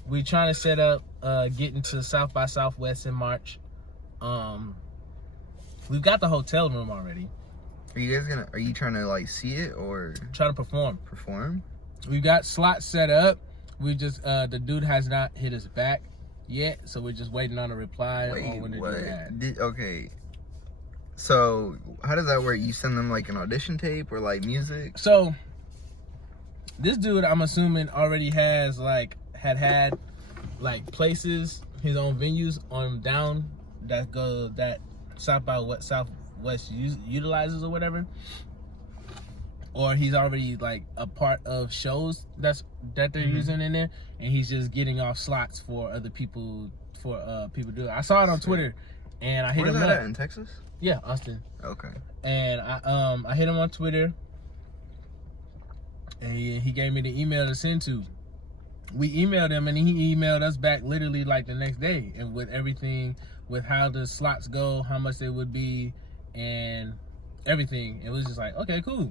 we trying to set up getting to South by Southwest in March. We've got the hotel room already. Are you trying to like see it or try to perform? We've got slots set up. We just the dude has not hit us back yet, so we're just waiting on a reply on when to do that. Okay. So how does that work? You send them like an audition tape or like music? So this dude, I'm assuming, already has had like places, his own venues on down that South by Southwest utilizes or whatever, or he's already like a part of shows that they're using in there, and he's just getting off slots for other people to do it. I saw it on Twitter, and I hit him up. Where's that at, in Texas? Yeah, Austin. Okay. And I hit him on Twitter, and he gave me the email to send to. We emailed him, and he emailed us back literally like the next day, and with everything, with how the slots go, how much they would be, and everything. It was just like, okay, cool.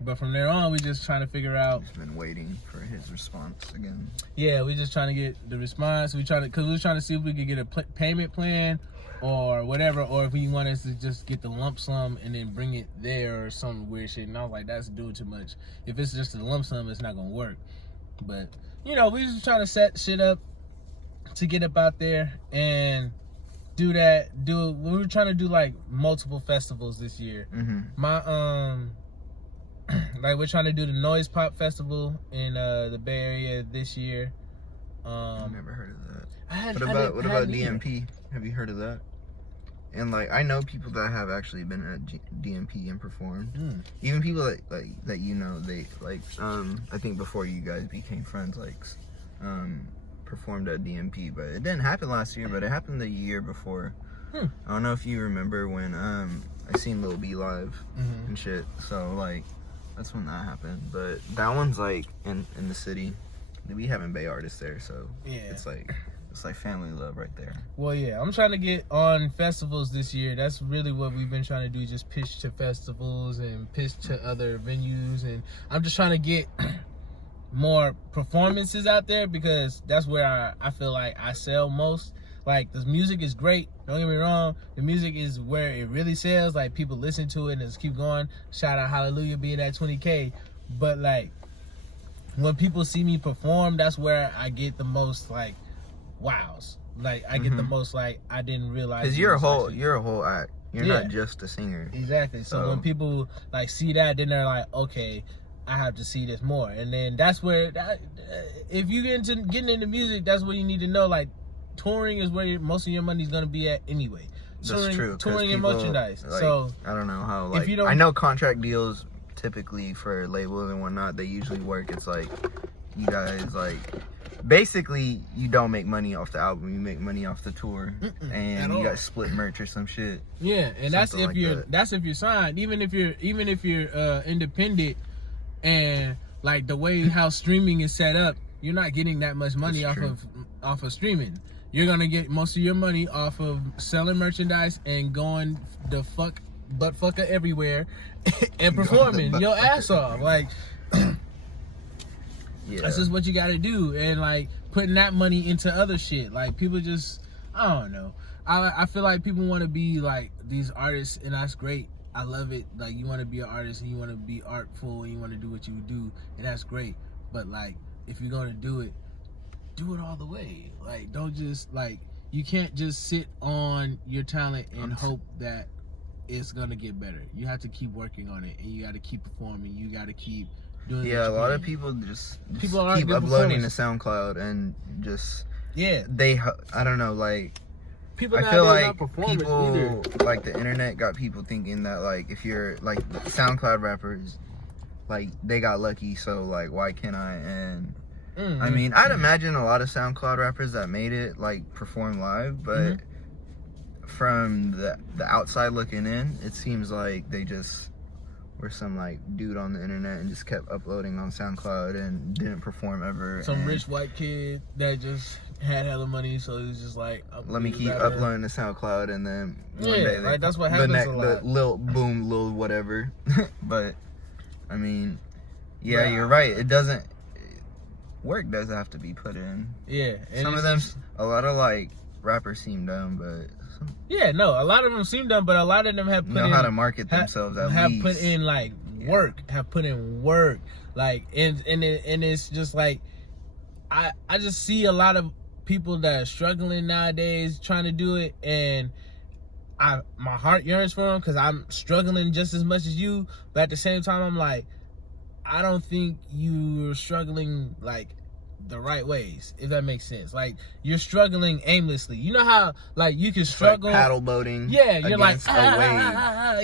But from there on, we just trying to figure out. Just been waiting for his response again. Yeah, we just trying to get the response. Because we were trying to see if we could get a payment plan or whatever, or if he wanted us to just get the lump sum and then bring it there or some weird shit. And I was like, that's doing too much. If it's just a lump sum, it's not gonna work. But we just trying to set shit up to get up out there and do it. We were trying to do like multiple festivals this year. My like we're trying to do the Noise Pop Festival in the Bay Area this year. I've never heard of that. What about DMP? Have you heard of that? And like I know people that have actually been at DMP and performed. Even people that they like I think before you guys became friends, like performed at DMP, but it didn't happen last year, but it happened the year before. I don't know if you remember when I seen Lil B live and shit. So like that's when that happened. But that one's like in the city. We having Bay artists there, so yeah, it's like family love right there. Well, yeah, I'm trying to get on festivals this year. That's really what we've been trying to do, just pitch to festivals and pitch to other venues. And I'm just trying to get more performances out there because that's where I feel like I sell most. Like, the music is great, don't get me wrong. The music is where it really sells. Like, people listen to it and just keep going. Shout out Hallelujah being at 20K. But, like, when people see me perform, that's where I get the most, like, wows. Like, I get the most, like, I didn't realize. Because you're a whole act. You're not just a singer. Exactly. So when people, like, see that, then they're like, okay, I have to see this more. And then that's where, if you get into getting into music, that's what you need to know. Like, touring is where most of your money's going to be at anyway. That's true. Touring and merchandise. Like, so I don't know how, like, I know contract deals typically for labels and whatnot, they usually work. It's like, you guys, like, basically you don't make money off the album, you make money off the tour. And you got split merch or some shit. Yeah, and that's if like you're that. that's if you're signed. Even if you're independent, and like the way how streaming is set up, you're not getting that much money off of streaming. You're gonna get most of your money off of selling merchandise and going the butt fucker everywhere and performing your ass off. Like that's just what you gotta do, and like putting that money into other shit. Like people just, I don't know. I feel like people want to be like these artists, and that's great. I love it. Like you want to be an artist and you want to be artful and you want to do what you do, and that's great. But like if you're gonna do it all the way. Like don't just like, you can't just sit on your talent and hope that it's gonna get better. You have to keep working on it, and you got to keep performing. You got to keep doing. Yeah, a lot of people just keep uploading to SoundCloud and just I don't know, like people. I feel like people like the internet got people thinking that like if you're like SoundCloud rappers, like they got lucky, so like why can't I? And I mean, I'd imagine a lot of SoundCloud rappers that made it like perform live, but from the outside looking in, it seems like they just were some like dude on the internet and just kept uploading on SoundCloud and didn't perform ever. Some rich white kid that just had hella money, so it was just like, let me keep uploading to SoundCloud, and then one day like that's what happens a lot. The lil boom, lil whatever. But I mean, yeah, you're right. It doesn't. Work does have to be put in. Yeah, and some of them, a lot of like rappers seem dumb, but a lot of them seem dumb, but a lot of them have put in, how to market themselves. Have put in like work, have put in work, like and it's just like I just see a lot of people that are struggling nowadays trying to do it, and my heart yearns for them because I'm struggling just as much as you, but at the same time I'm like, I don't think you're struggling like the right ways, if that makes sense. Like you're struggling aimlessly. You know how like you can struggle like paddle boating. Yeah, you're like a wave.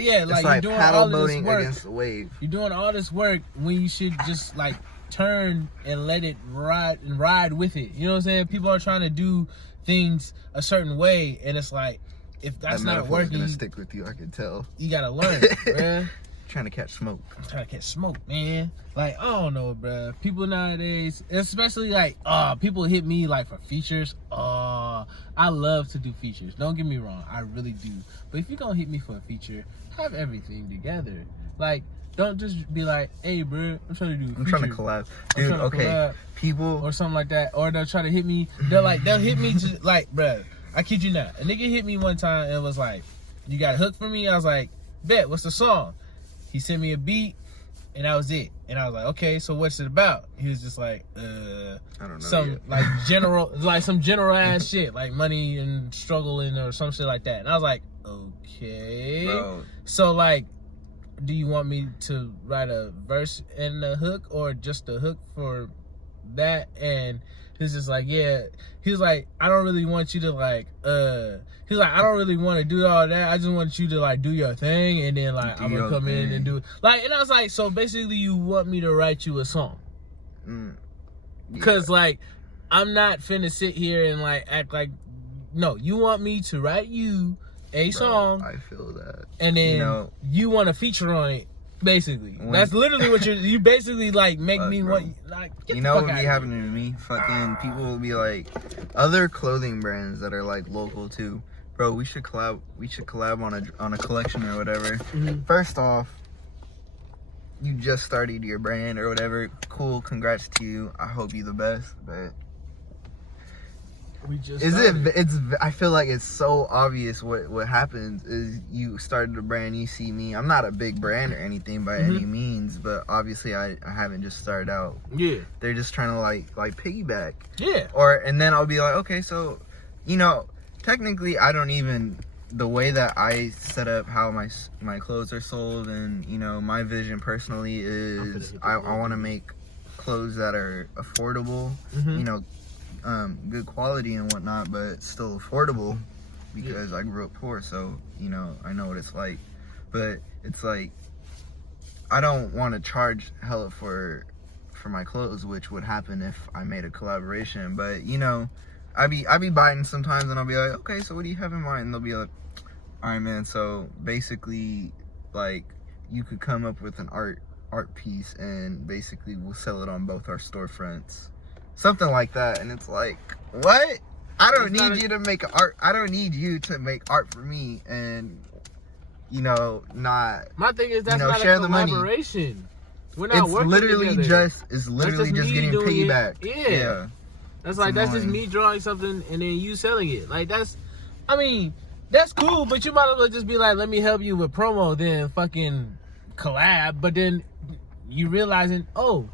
Yeah, like you're doing paddle all of this boating work against a wave. You're doing all this work when you should just like turn and let it ride with it. You know what I'm saying? People are trying to do things a certain way, and it's like if that's not working, gonna stick with you. I can tell. You gotta learn, man. Trying to catch smoke. I'm trying to catch smoke, man. Like, I don't know, bruh. People nowadays, especially like, people hit me like for features. I love to do features. Don't get me wrong, I really do. But if you're gonna hit me for a feature, have everything together. Like, don't just be like, hey, bruh, I'm trying to do a feature. I'm trying to collab. Dude, okay, collab, people. Or something like that. Or they'll try to hit me. They'll hit me just like, bruh, I kid you not. A nigga hit me one time and was like, you got a hook for me? I was like, bet, what's the song? He sent me a beat, and that was it. And I was like, okay, so what's it about? He was just like, I don't know. Some like some general ass shit, like money and struggling or some shit like that. And I was like, okay. Bro. So like, do you want me to write a verse and a hook, or just a hook for that? And he's just like, yeah. He's like, I don't really want you to like, he's like, I don't really want to do all that. I just want you to like do your thing, and then like I'm gonna come in and do it. Like, and I was like, so basically you want me to write you a song? Cause like, I'm not finna sit here and like act like, no, you want me to write you a song. I feel that. And then you want to feature on it. Basically, that's literally what you basically like make me want like. You know what be happening to me? Fucking people will be like, other clothing brands that are like local too. Bro, we should collab. We should collab on a collection or whatever. First off, you just started your brand or whatever. Cool, congrats to you. I hope you the best. But I feel like it's so obvious what happens is you started a brand, you see me. I'm not a big brand or anything by any means, but obviously I haven't just started out. Yeah. They're just trying to like piggyback. Yeah. And then I'll be like, okay, so technically I don't even, the way that I set up how my clothes are sold, and my vision personally is I want to make clothes that are affordable, good quality and whatnot, but still affordable, because I grew up poor, so I know what it's like. But it's like, I don't want to charge hella for for my clothes, which would happen if I made a collaboration. But you know, I be biting sometimes, and I'll be like, okay, so what do you have in mind? And they'll be like, all right, man. So basically, like, you could come up with an art piece, and basically we'll sell it on both our storefronts, something like that. And it's like, what? I don't need you to make art. I don't need you to make art for me, and you know, not. My thing is, that's not share a collaboration. We're not working together. It's literally just getting payback. Yeah. That's like, that's just me drawing something and then you selling it. Like, that's cool, but you might as well just be like, let me help you with promo, then fucking collab. But then you realizing, oh,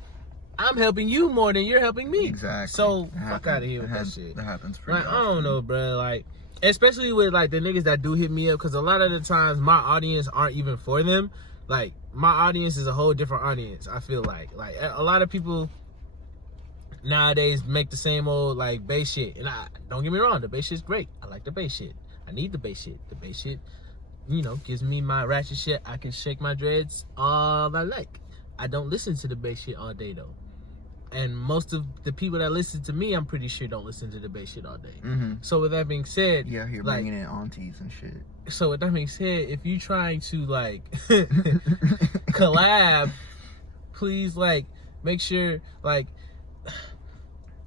I'm helping you more than you're helping me. Exactly. So fuck out of here with that shit. That happens pretty Like, often. I don't know, bro. Like, especially with like the niggas that do hit me up, because a lot of the times my audience aren't even for them. Like, my audience is a whole different audience. I feel like a lot of people nowadays make the same old like bass shit, and don't get me wrong, the bass shit's great. I like the bass shit. I need the bass shit. The bass shit, you know, gives me my ratchet shit. I can shake my dreads all I like. I don't listen to the bass shit all day though. And most of the people that listen to me, I'm pretty sure don't listen to the bass shit all day. Mm-hmm. So with that being said, yeah, you're like, bringing in aunties and shit. So with that being said, if you're trying to like collab, please like make sure like,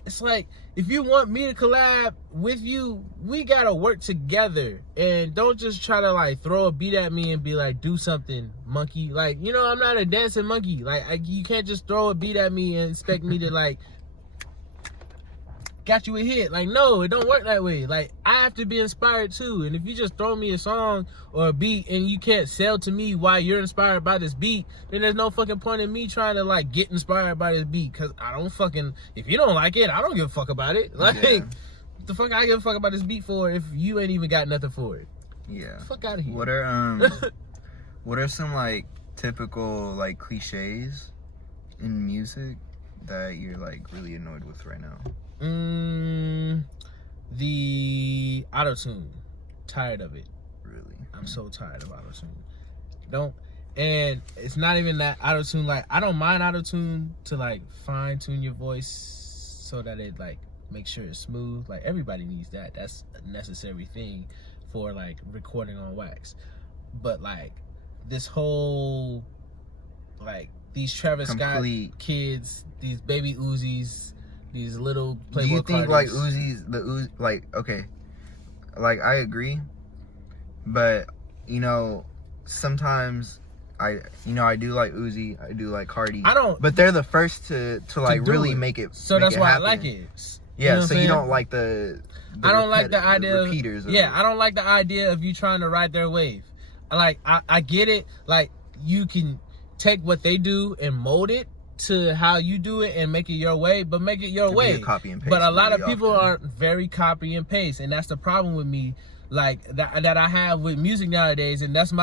it's like, if you want me to collab with you, we gotta work together, and don't just try to like throw a beat at me and be like, do something, monkey. Like, you know, I'm not a dancing monkey. Like, you can't just throw a beat at me and expect me to like got you a hit. Like, no, it don't work that way. Like, I have to be inspired too. And if you just throw me a song or a beat and you can't sell to me why you're inspired by this beat, then there's no fucking point in me trying to like get inspired by this beat, because I don't fucking, if you don't like it, I don't give a fuck about it. Like, what the fuck I give a fuck about this beat for if you ain't even got nothing for it? Yeah. Fuck out of here. What are some like typical like cliches in music that you're like really annoyed with right now? The auto-tune. Tired of it. Really? I'm so tired of auto-tune. And it's not even that auto-tune, like, I don't mind auto-tune to like fine-tune your voice so that it like makes sure it's smooth. Like, everybody needs that. That's a necessary thing for like recording on wax. But like this whole like these Travis Scott kids, these baby Uzis, these little Playboy Do you think Carters. like Uzi, like, okay, like, I agree, but you know, sometimes I do like Uzi, I do like Cardi. I don't, but they're the first to like really make it. So that's why I like it. Yeah. You know so you don't like the I don't like the idea of repeaters. I don't like the idea of you trying to ride their wave. Like, I get it. Like, you can take what they do and mold it to how you do it and make it your way, but make it your way. Copy and paste. But a lot of people are very copy and paste, and that's the problem with me, like that I have with music nowadays. And that's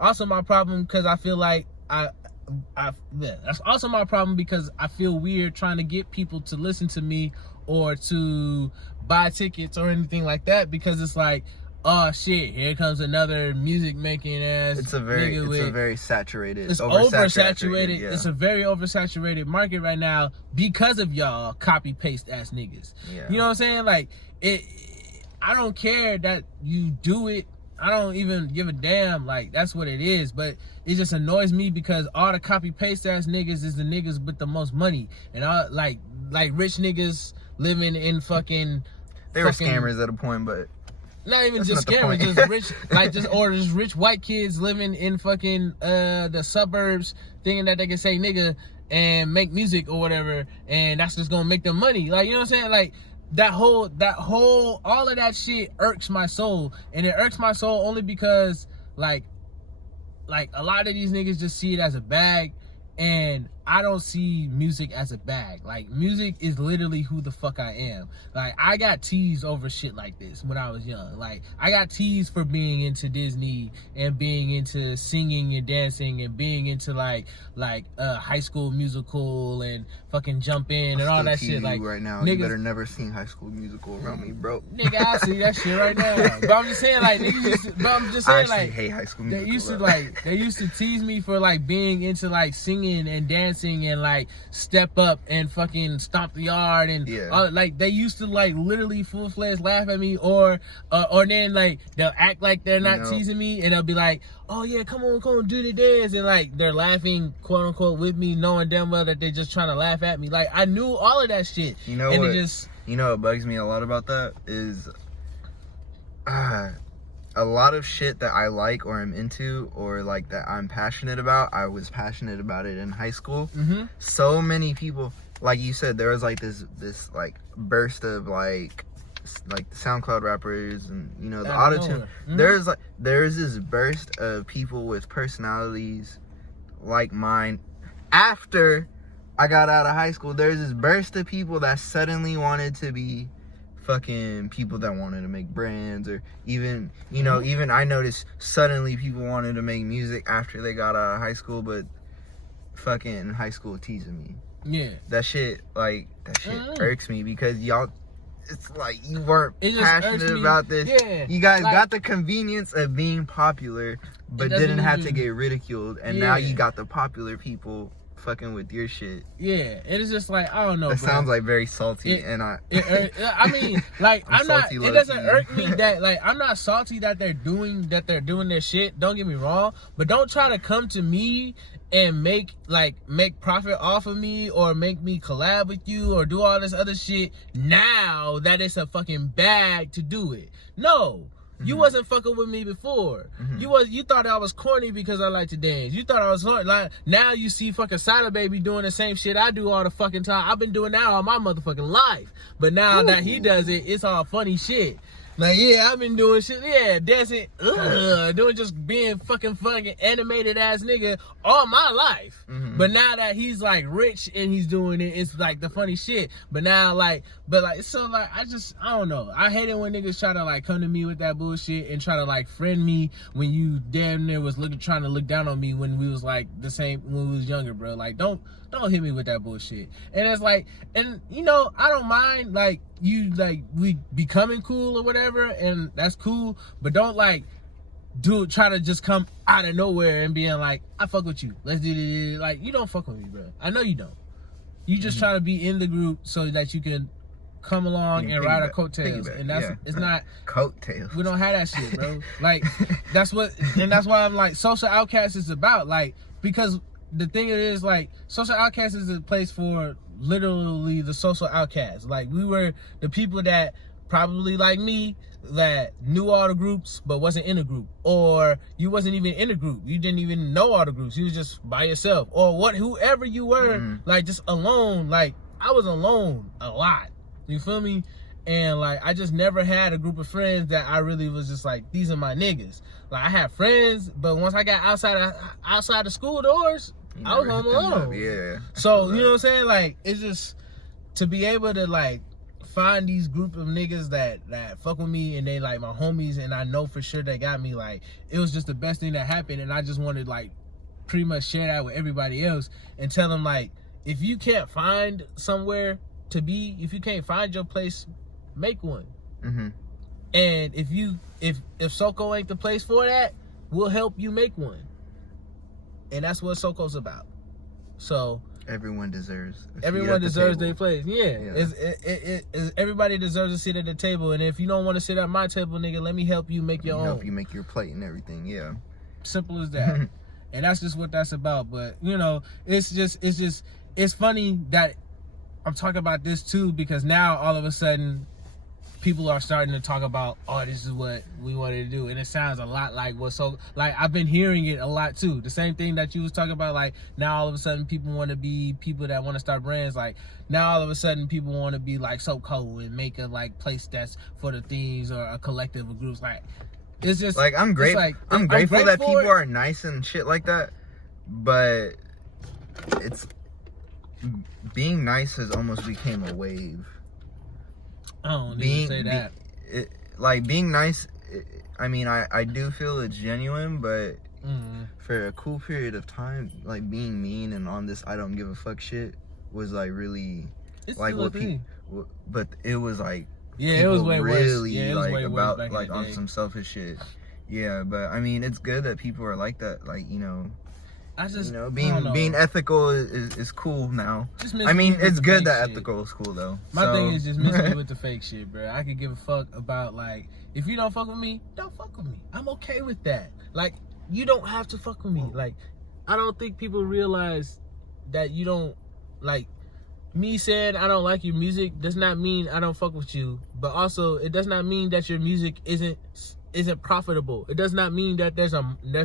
also my problem, because I feel like that's also my problem, because I feel weird trying to get people to listen to me or to buy tickets or anything like that, because it's like, oh shit, here comes another music making ass. It's a very saturated. It's oversaturated. Yeah. It's a very oversaturated market right now because of y'all copy paste ass niggas. Yeah. You know what I'm saying? Like, I don't care that you do it. I don't even give a damn. Like, that's what it is. But it just annoys me because all the copy paste ass niggas is the niggas with the most money, and all like rich niggas living in fucking. They were scammers at a point, but. Not even just scammers, just rich, like just rich white kids living in fucking the suburbs, thinking that they can say nigga and make music or whatever, and that's just gonna make them money. Like, you know what I'm saying? Like, that whole all of that shit irks my soul, and it irks my soul only because like a lot of these niggas just see it as a bag, and I don't see music as a bag. Like, music is literally who the fuck I am. Like, I got teased over shit like this when I was young. Like, I got teased for being into Disney and being into singing and dancing and being into like High School Musical and fucking Jump In and all that shit. Like, right now, niggas, you better never sing High School Musical around me, bro. Nigga, I see that shit right now. But I'm just saying, like, I hate High School Musical. They used to tease me for like being into like singing and dancing dancing and like step up and fucking stomp the yard and like they used to like literally full-fledged laugh at me or then like they'll act like they're not teasing me and they'll be like, oh yeah, come on, do the dance, and like they're laughing quote unquote with me, knowing damn well that they're just trying to laugh at me. Like I knew all of that shit. You know and what? It just, you know what bugs me a lot about that is a lot of shit that I like or am into or like that I'm passionate about. I was passionate about it in high school. So many people, like you said, there was like this like burst of like SoundCloud rappers and you know the auto-tune. There's this burst of people with personalities like mine. After I got out of high school, there's this burst of people that suddenly wanted to be fucking people that wanted to make brands, or even you know even I noticed suddenly people wanted to make music after they got out of high school, but fucking high school teasing me. Yeah, that shit irks me because y'all, it's like you weren't passionate about this. You guys got the convenience of being popular but didn't have to get ridiculed, and now you got the popular people fucking with your shit. Yeah, it is just like, I don't know. That sounds like very salty, and I mean, like I'm not. It doesn't irk me that like I'm not salty that they're doing their shit. Don't get me wrong, but don't try to come to me and make profit off of me or make me collab with you or do all this other shit now that it's a fucking bag to do it. No. You wasn't fucking with me before. You thought I was corny because I like to dance. You thought I was like, now you see fucking Silent Baby doing the same shit I do all the fucking time. I've been doing that all my motherfucking life. But now that he does it, it's all funny shit. Like, yeah, I've been doing shit, dancing, doing just being fucking animated ass nigga all my life. But now that he's like rich and he's doing it, it's like the funny shit. But now I don't know. I hate it when niggas try to like come to me with that bullshit and try to like friend me when you damn near was trying to look down on me when we was like the same, when we was younger, bro. Like, don't hit me with that bullshit. And it's like, and you know, I don't mind like you like we becoming cool or whatever, and that's cool, but don't like try to just come out of nowhere and being like, I fuck with you, let's do this. Like, you don't fuck with me, bro. I know you don't. You just try to be in the group so that you can come along and ride our coattails, and that's it's not coattails. We don't have that shit, bro. Like that's why I'm like, social outcast is about, like, because the thing is, like, social outcast is a place for literally the social outcasts. Like, we were the people that probably like me that knew all the groups but wasn't in a group, or you wasn't even in a group, you didn't even know all the groups, you was just by yourself, or whoever you were, like just alone. Like, I was alone a lot, you feel me? And like, I just never had a group of friends that I really was just like, these are my niggas. Like, I had friends, but once I got outside the school doors, I was home alone. So, you know what I'm saying? Like, it's just to be able to like find these group of niggas that fuck with me and they like my homies, and I know for sure they got me. Like, it was just the best thing that happened, and I just wanted like pretty much share that with everybody else and tell them, like, if you can't find somewhere to be, if you can't find your place, make one. And if SOCO ain't the place for that, we'll help you make one. And that's what SOCO's about. So everyone deserves their place. Everybody deserves a seat at the table. And if you don't want to sit at my table, nigga, let me help you make your own. Help you make your plate and everything. Yeah, simple as that. And that's just what that's about. But you know, it's funny that I'm talking about this too, because now all of a sudden people are starting to talk about, oh, this is what we wanted to do, and it sounds a lot like like I've been hearing it a lot too. The same thing that you was talking about, like now all of a sudden people want to be people that want to start brands. Like now all of a sudden people want to be like SOCO and make a like place that's for the thieves or a collective of groups. Like, it's just like I'm grateful that people are nice and shit like that, but it's being nice has almost became a wave. I don't even say that. Like, being nice, I mean, I do feel it's genuine, but for a cool period of time, like, being mean and on this I don't give a fuck shit was, like, really, it's like, what people, but it was, like, it was way really, worse. like, way about, worse like, on some selfish shit. Yeah, but, I mean, it's good that people are like that, like, you know, just, you know, I don't know. being ethical is cool now. Just miss I me mean, with it's the good fake that shit. ethical is cool though. My thing is just miss me with the fake shit, bro. I could give a fuck about, like, if you don't fuck with me, don't fuck with me. I'm okay with that. Like, you don't have to fuck with me. Like, I don't think people realize that you don't, like, me saying I don't like your music does not mean I don't fuck with you, but also it does not mean that your music isn't profitable. It does not mean that there's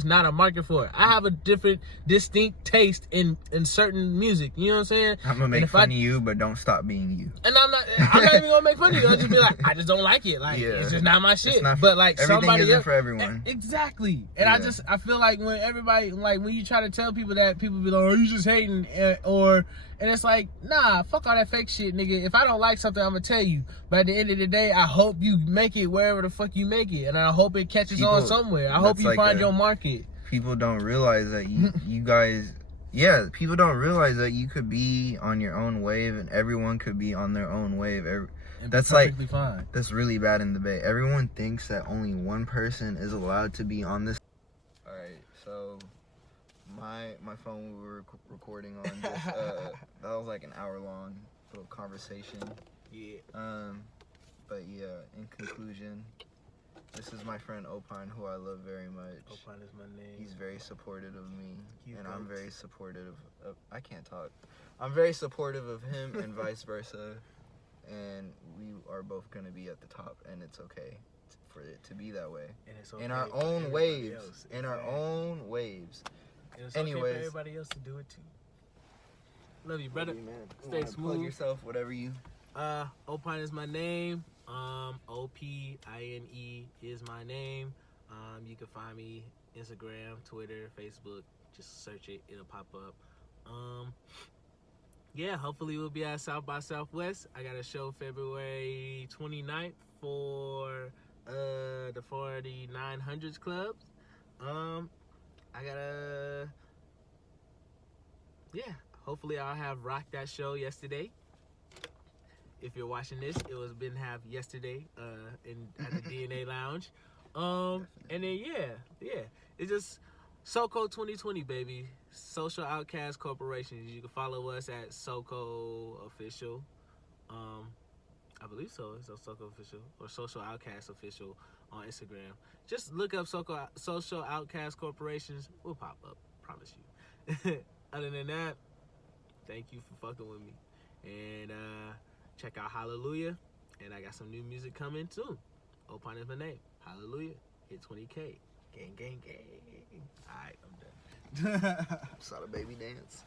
not a market for it. I have a different, distinct taste in certain music. You know what I'm saying? I'm gonna make fun of you, but don't stop being you. And I'm not even gonna make fun of you. I'll just be like, I just don't like it. Like, it's just not my shit. But like, somebody isn't for everyone. Exactly. And I feel like when everybody, like, when you try to tell people that, people be like, oh, you just hating, and it's like, nah, fuck all that fake shit, nigga. If I don't like something, I'm gonna tell you. But at the end of the day, I hope you make it wherever the fuck you make it, and I hope it catches on somewhere. I hope you find your market. People don't realize that you guys. Yeah, people don't realize that you could be on your own wave and everyone could be on their own wave. That's like fine. That's really bad in the Bay. Everyone thinks that only one person is allowed to be on this. All right, so my phone we were recording on just that was like an hour-long little conversation. Yeah. But yeah, in conclusion, this is my friend Opine, who I love very much. Opine is my name. He's very supportive of me, and I'm votes. very supportive of. I can't talk. I'm very supportive of him, and vice versa. And we are both gonna be at the top, and it's okay for it to be that way. And it's okay in our for own everybody waves. else. In our own waves. And it's okay Anyways, for everybody else to do it too. Love you, brother. Stay Stay smooth. Plug smooth. yourself, whatever you. Opine is my name. Opine is my name. You can find me Instagram, Twitter, Facebook. Just search it, it'll pop up. Yeah, hopefully we'll be at South by Southwest. I got a show February 29th for the 4900s clubs. Hopefully I'll have rocked that show yesterday. If you're watching this, it was been have yesterday at the DNA Lounge. And then yeah, it's just SOCO 2020, baby. Social Outcast Corporations. You can follow us at SOCO Official. I believe so. It's a SOCO Official or Social Outcast Official on Instagram. Just look up Social Outcast Corporations. We'll pop up. Promise you. Other than that, thank you for fucking with me. And check out Hallelujah. And I got some new music coming too. Opine is my name. Hallelujah. Hit 20K. Gang, gang, gang. Alright, I'm done. Saw the baby dance.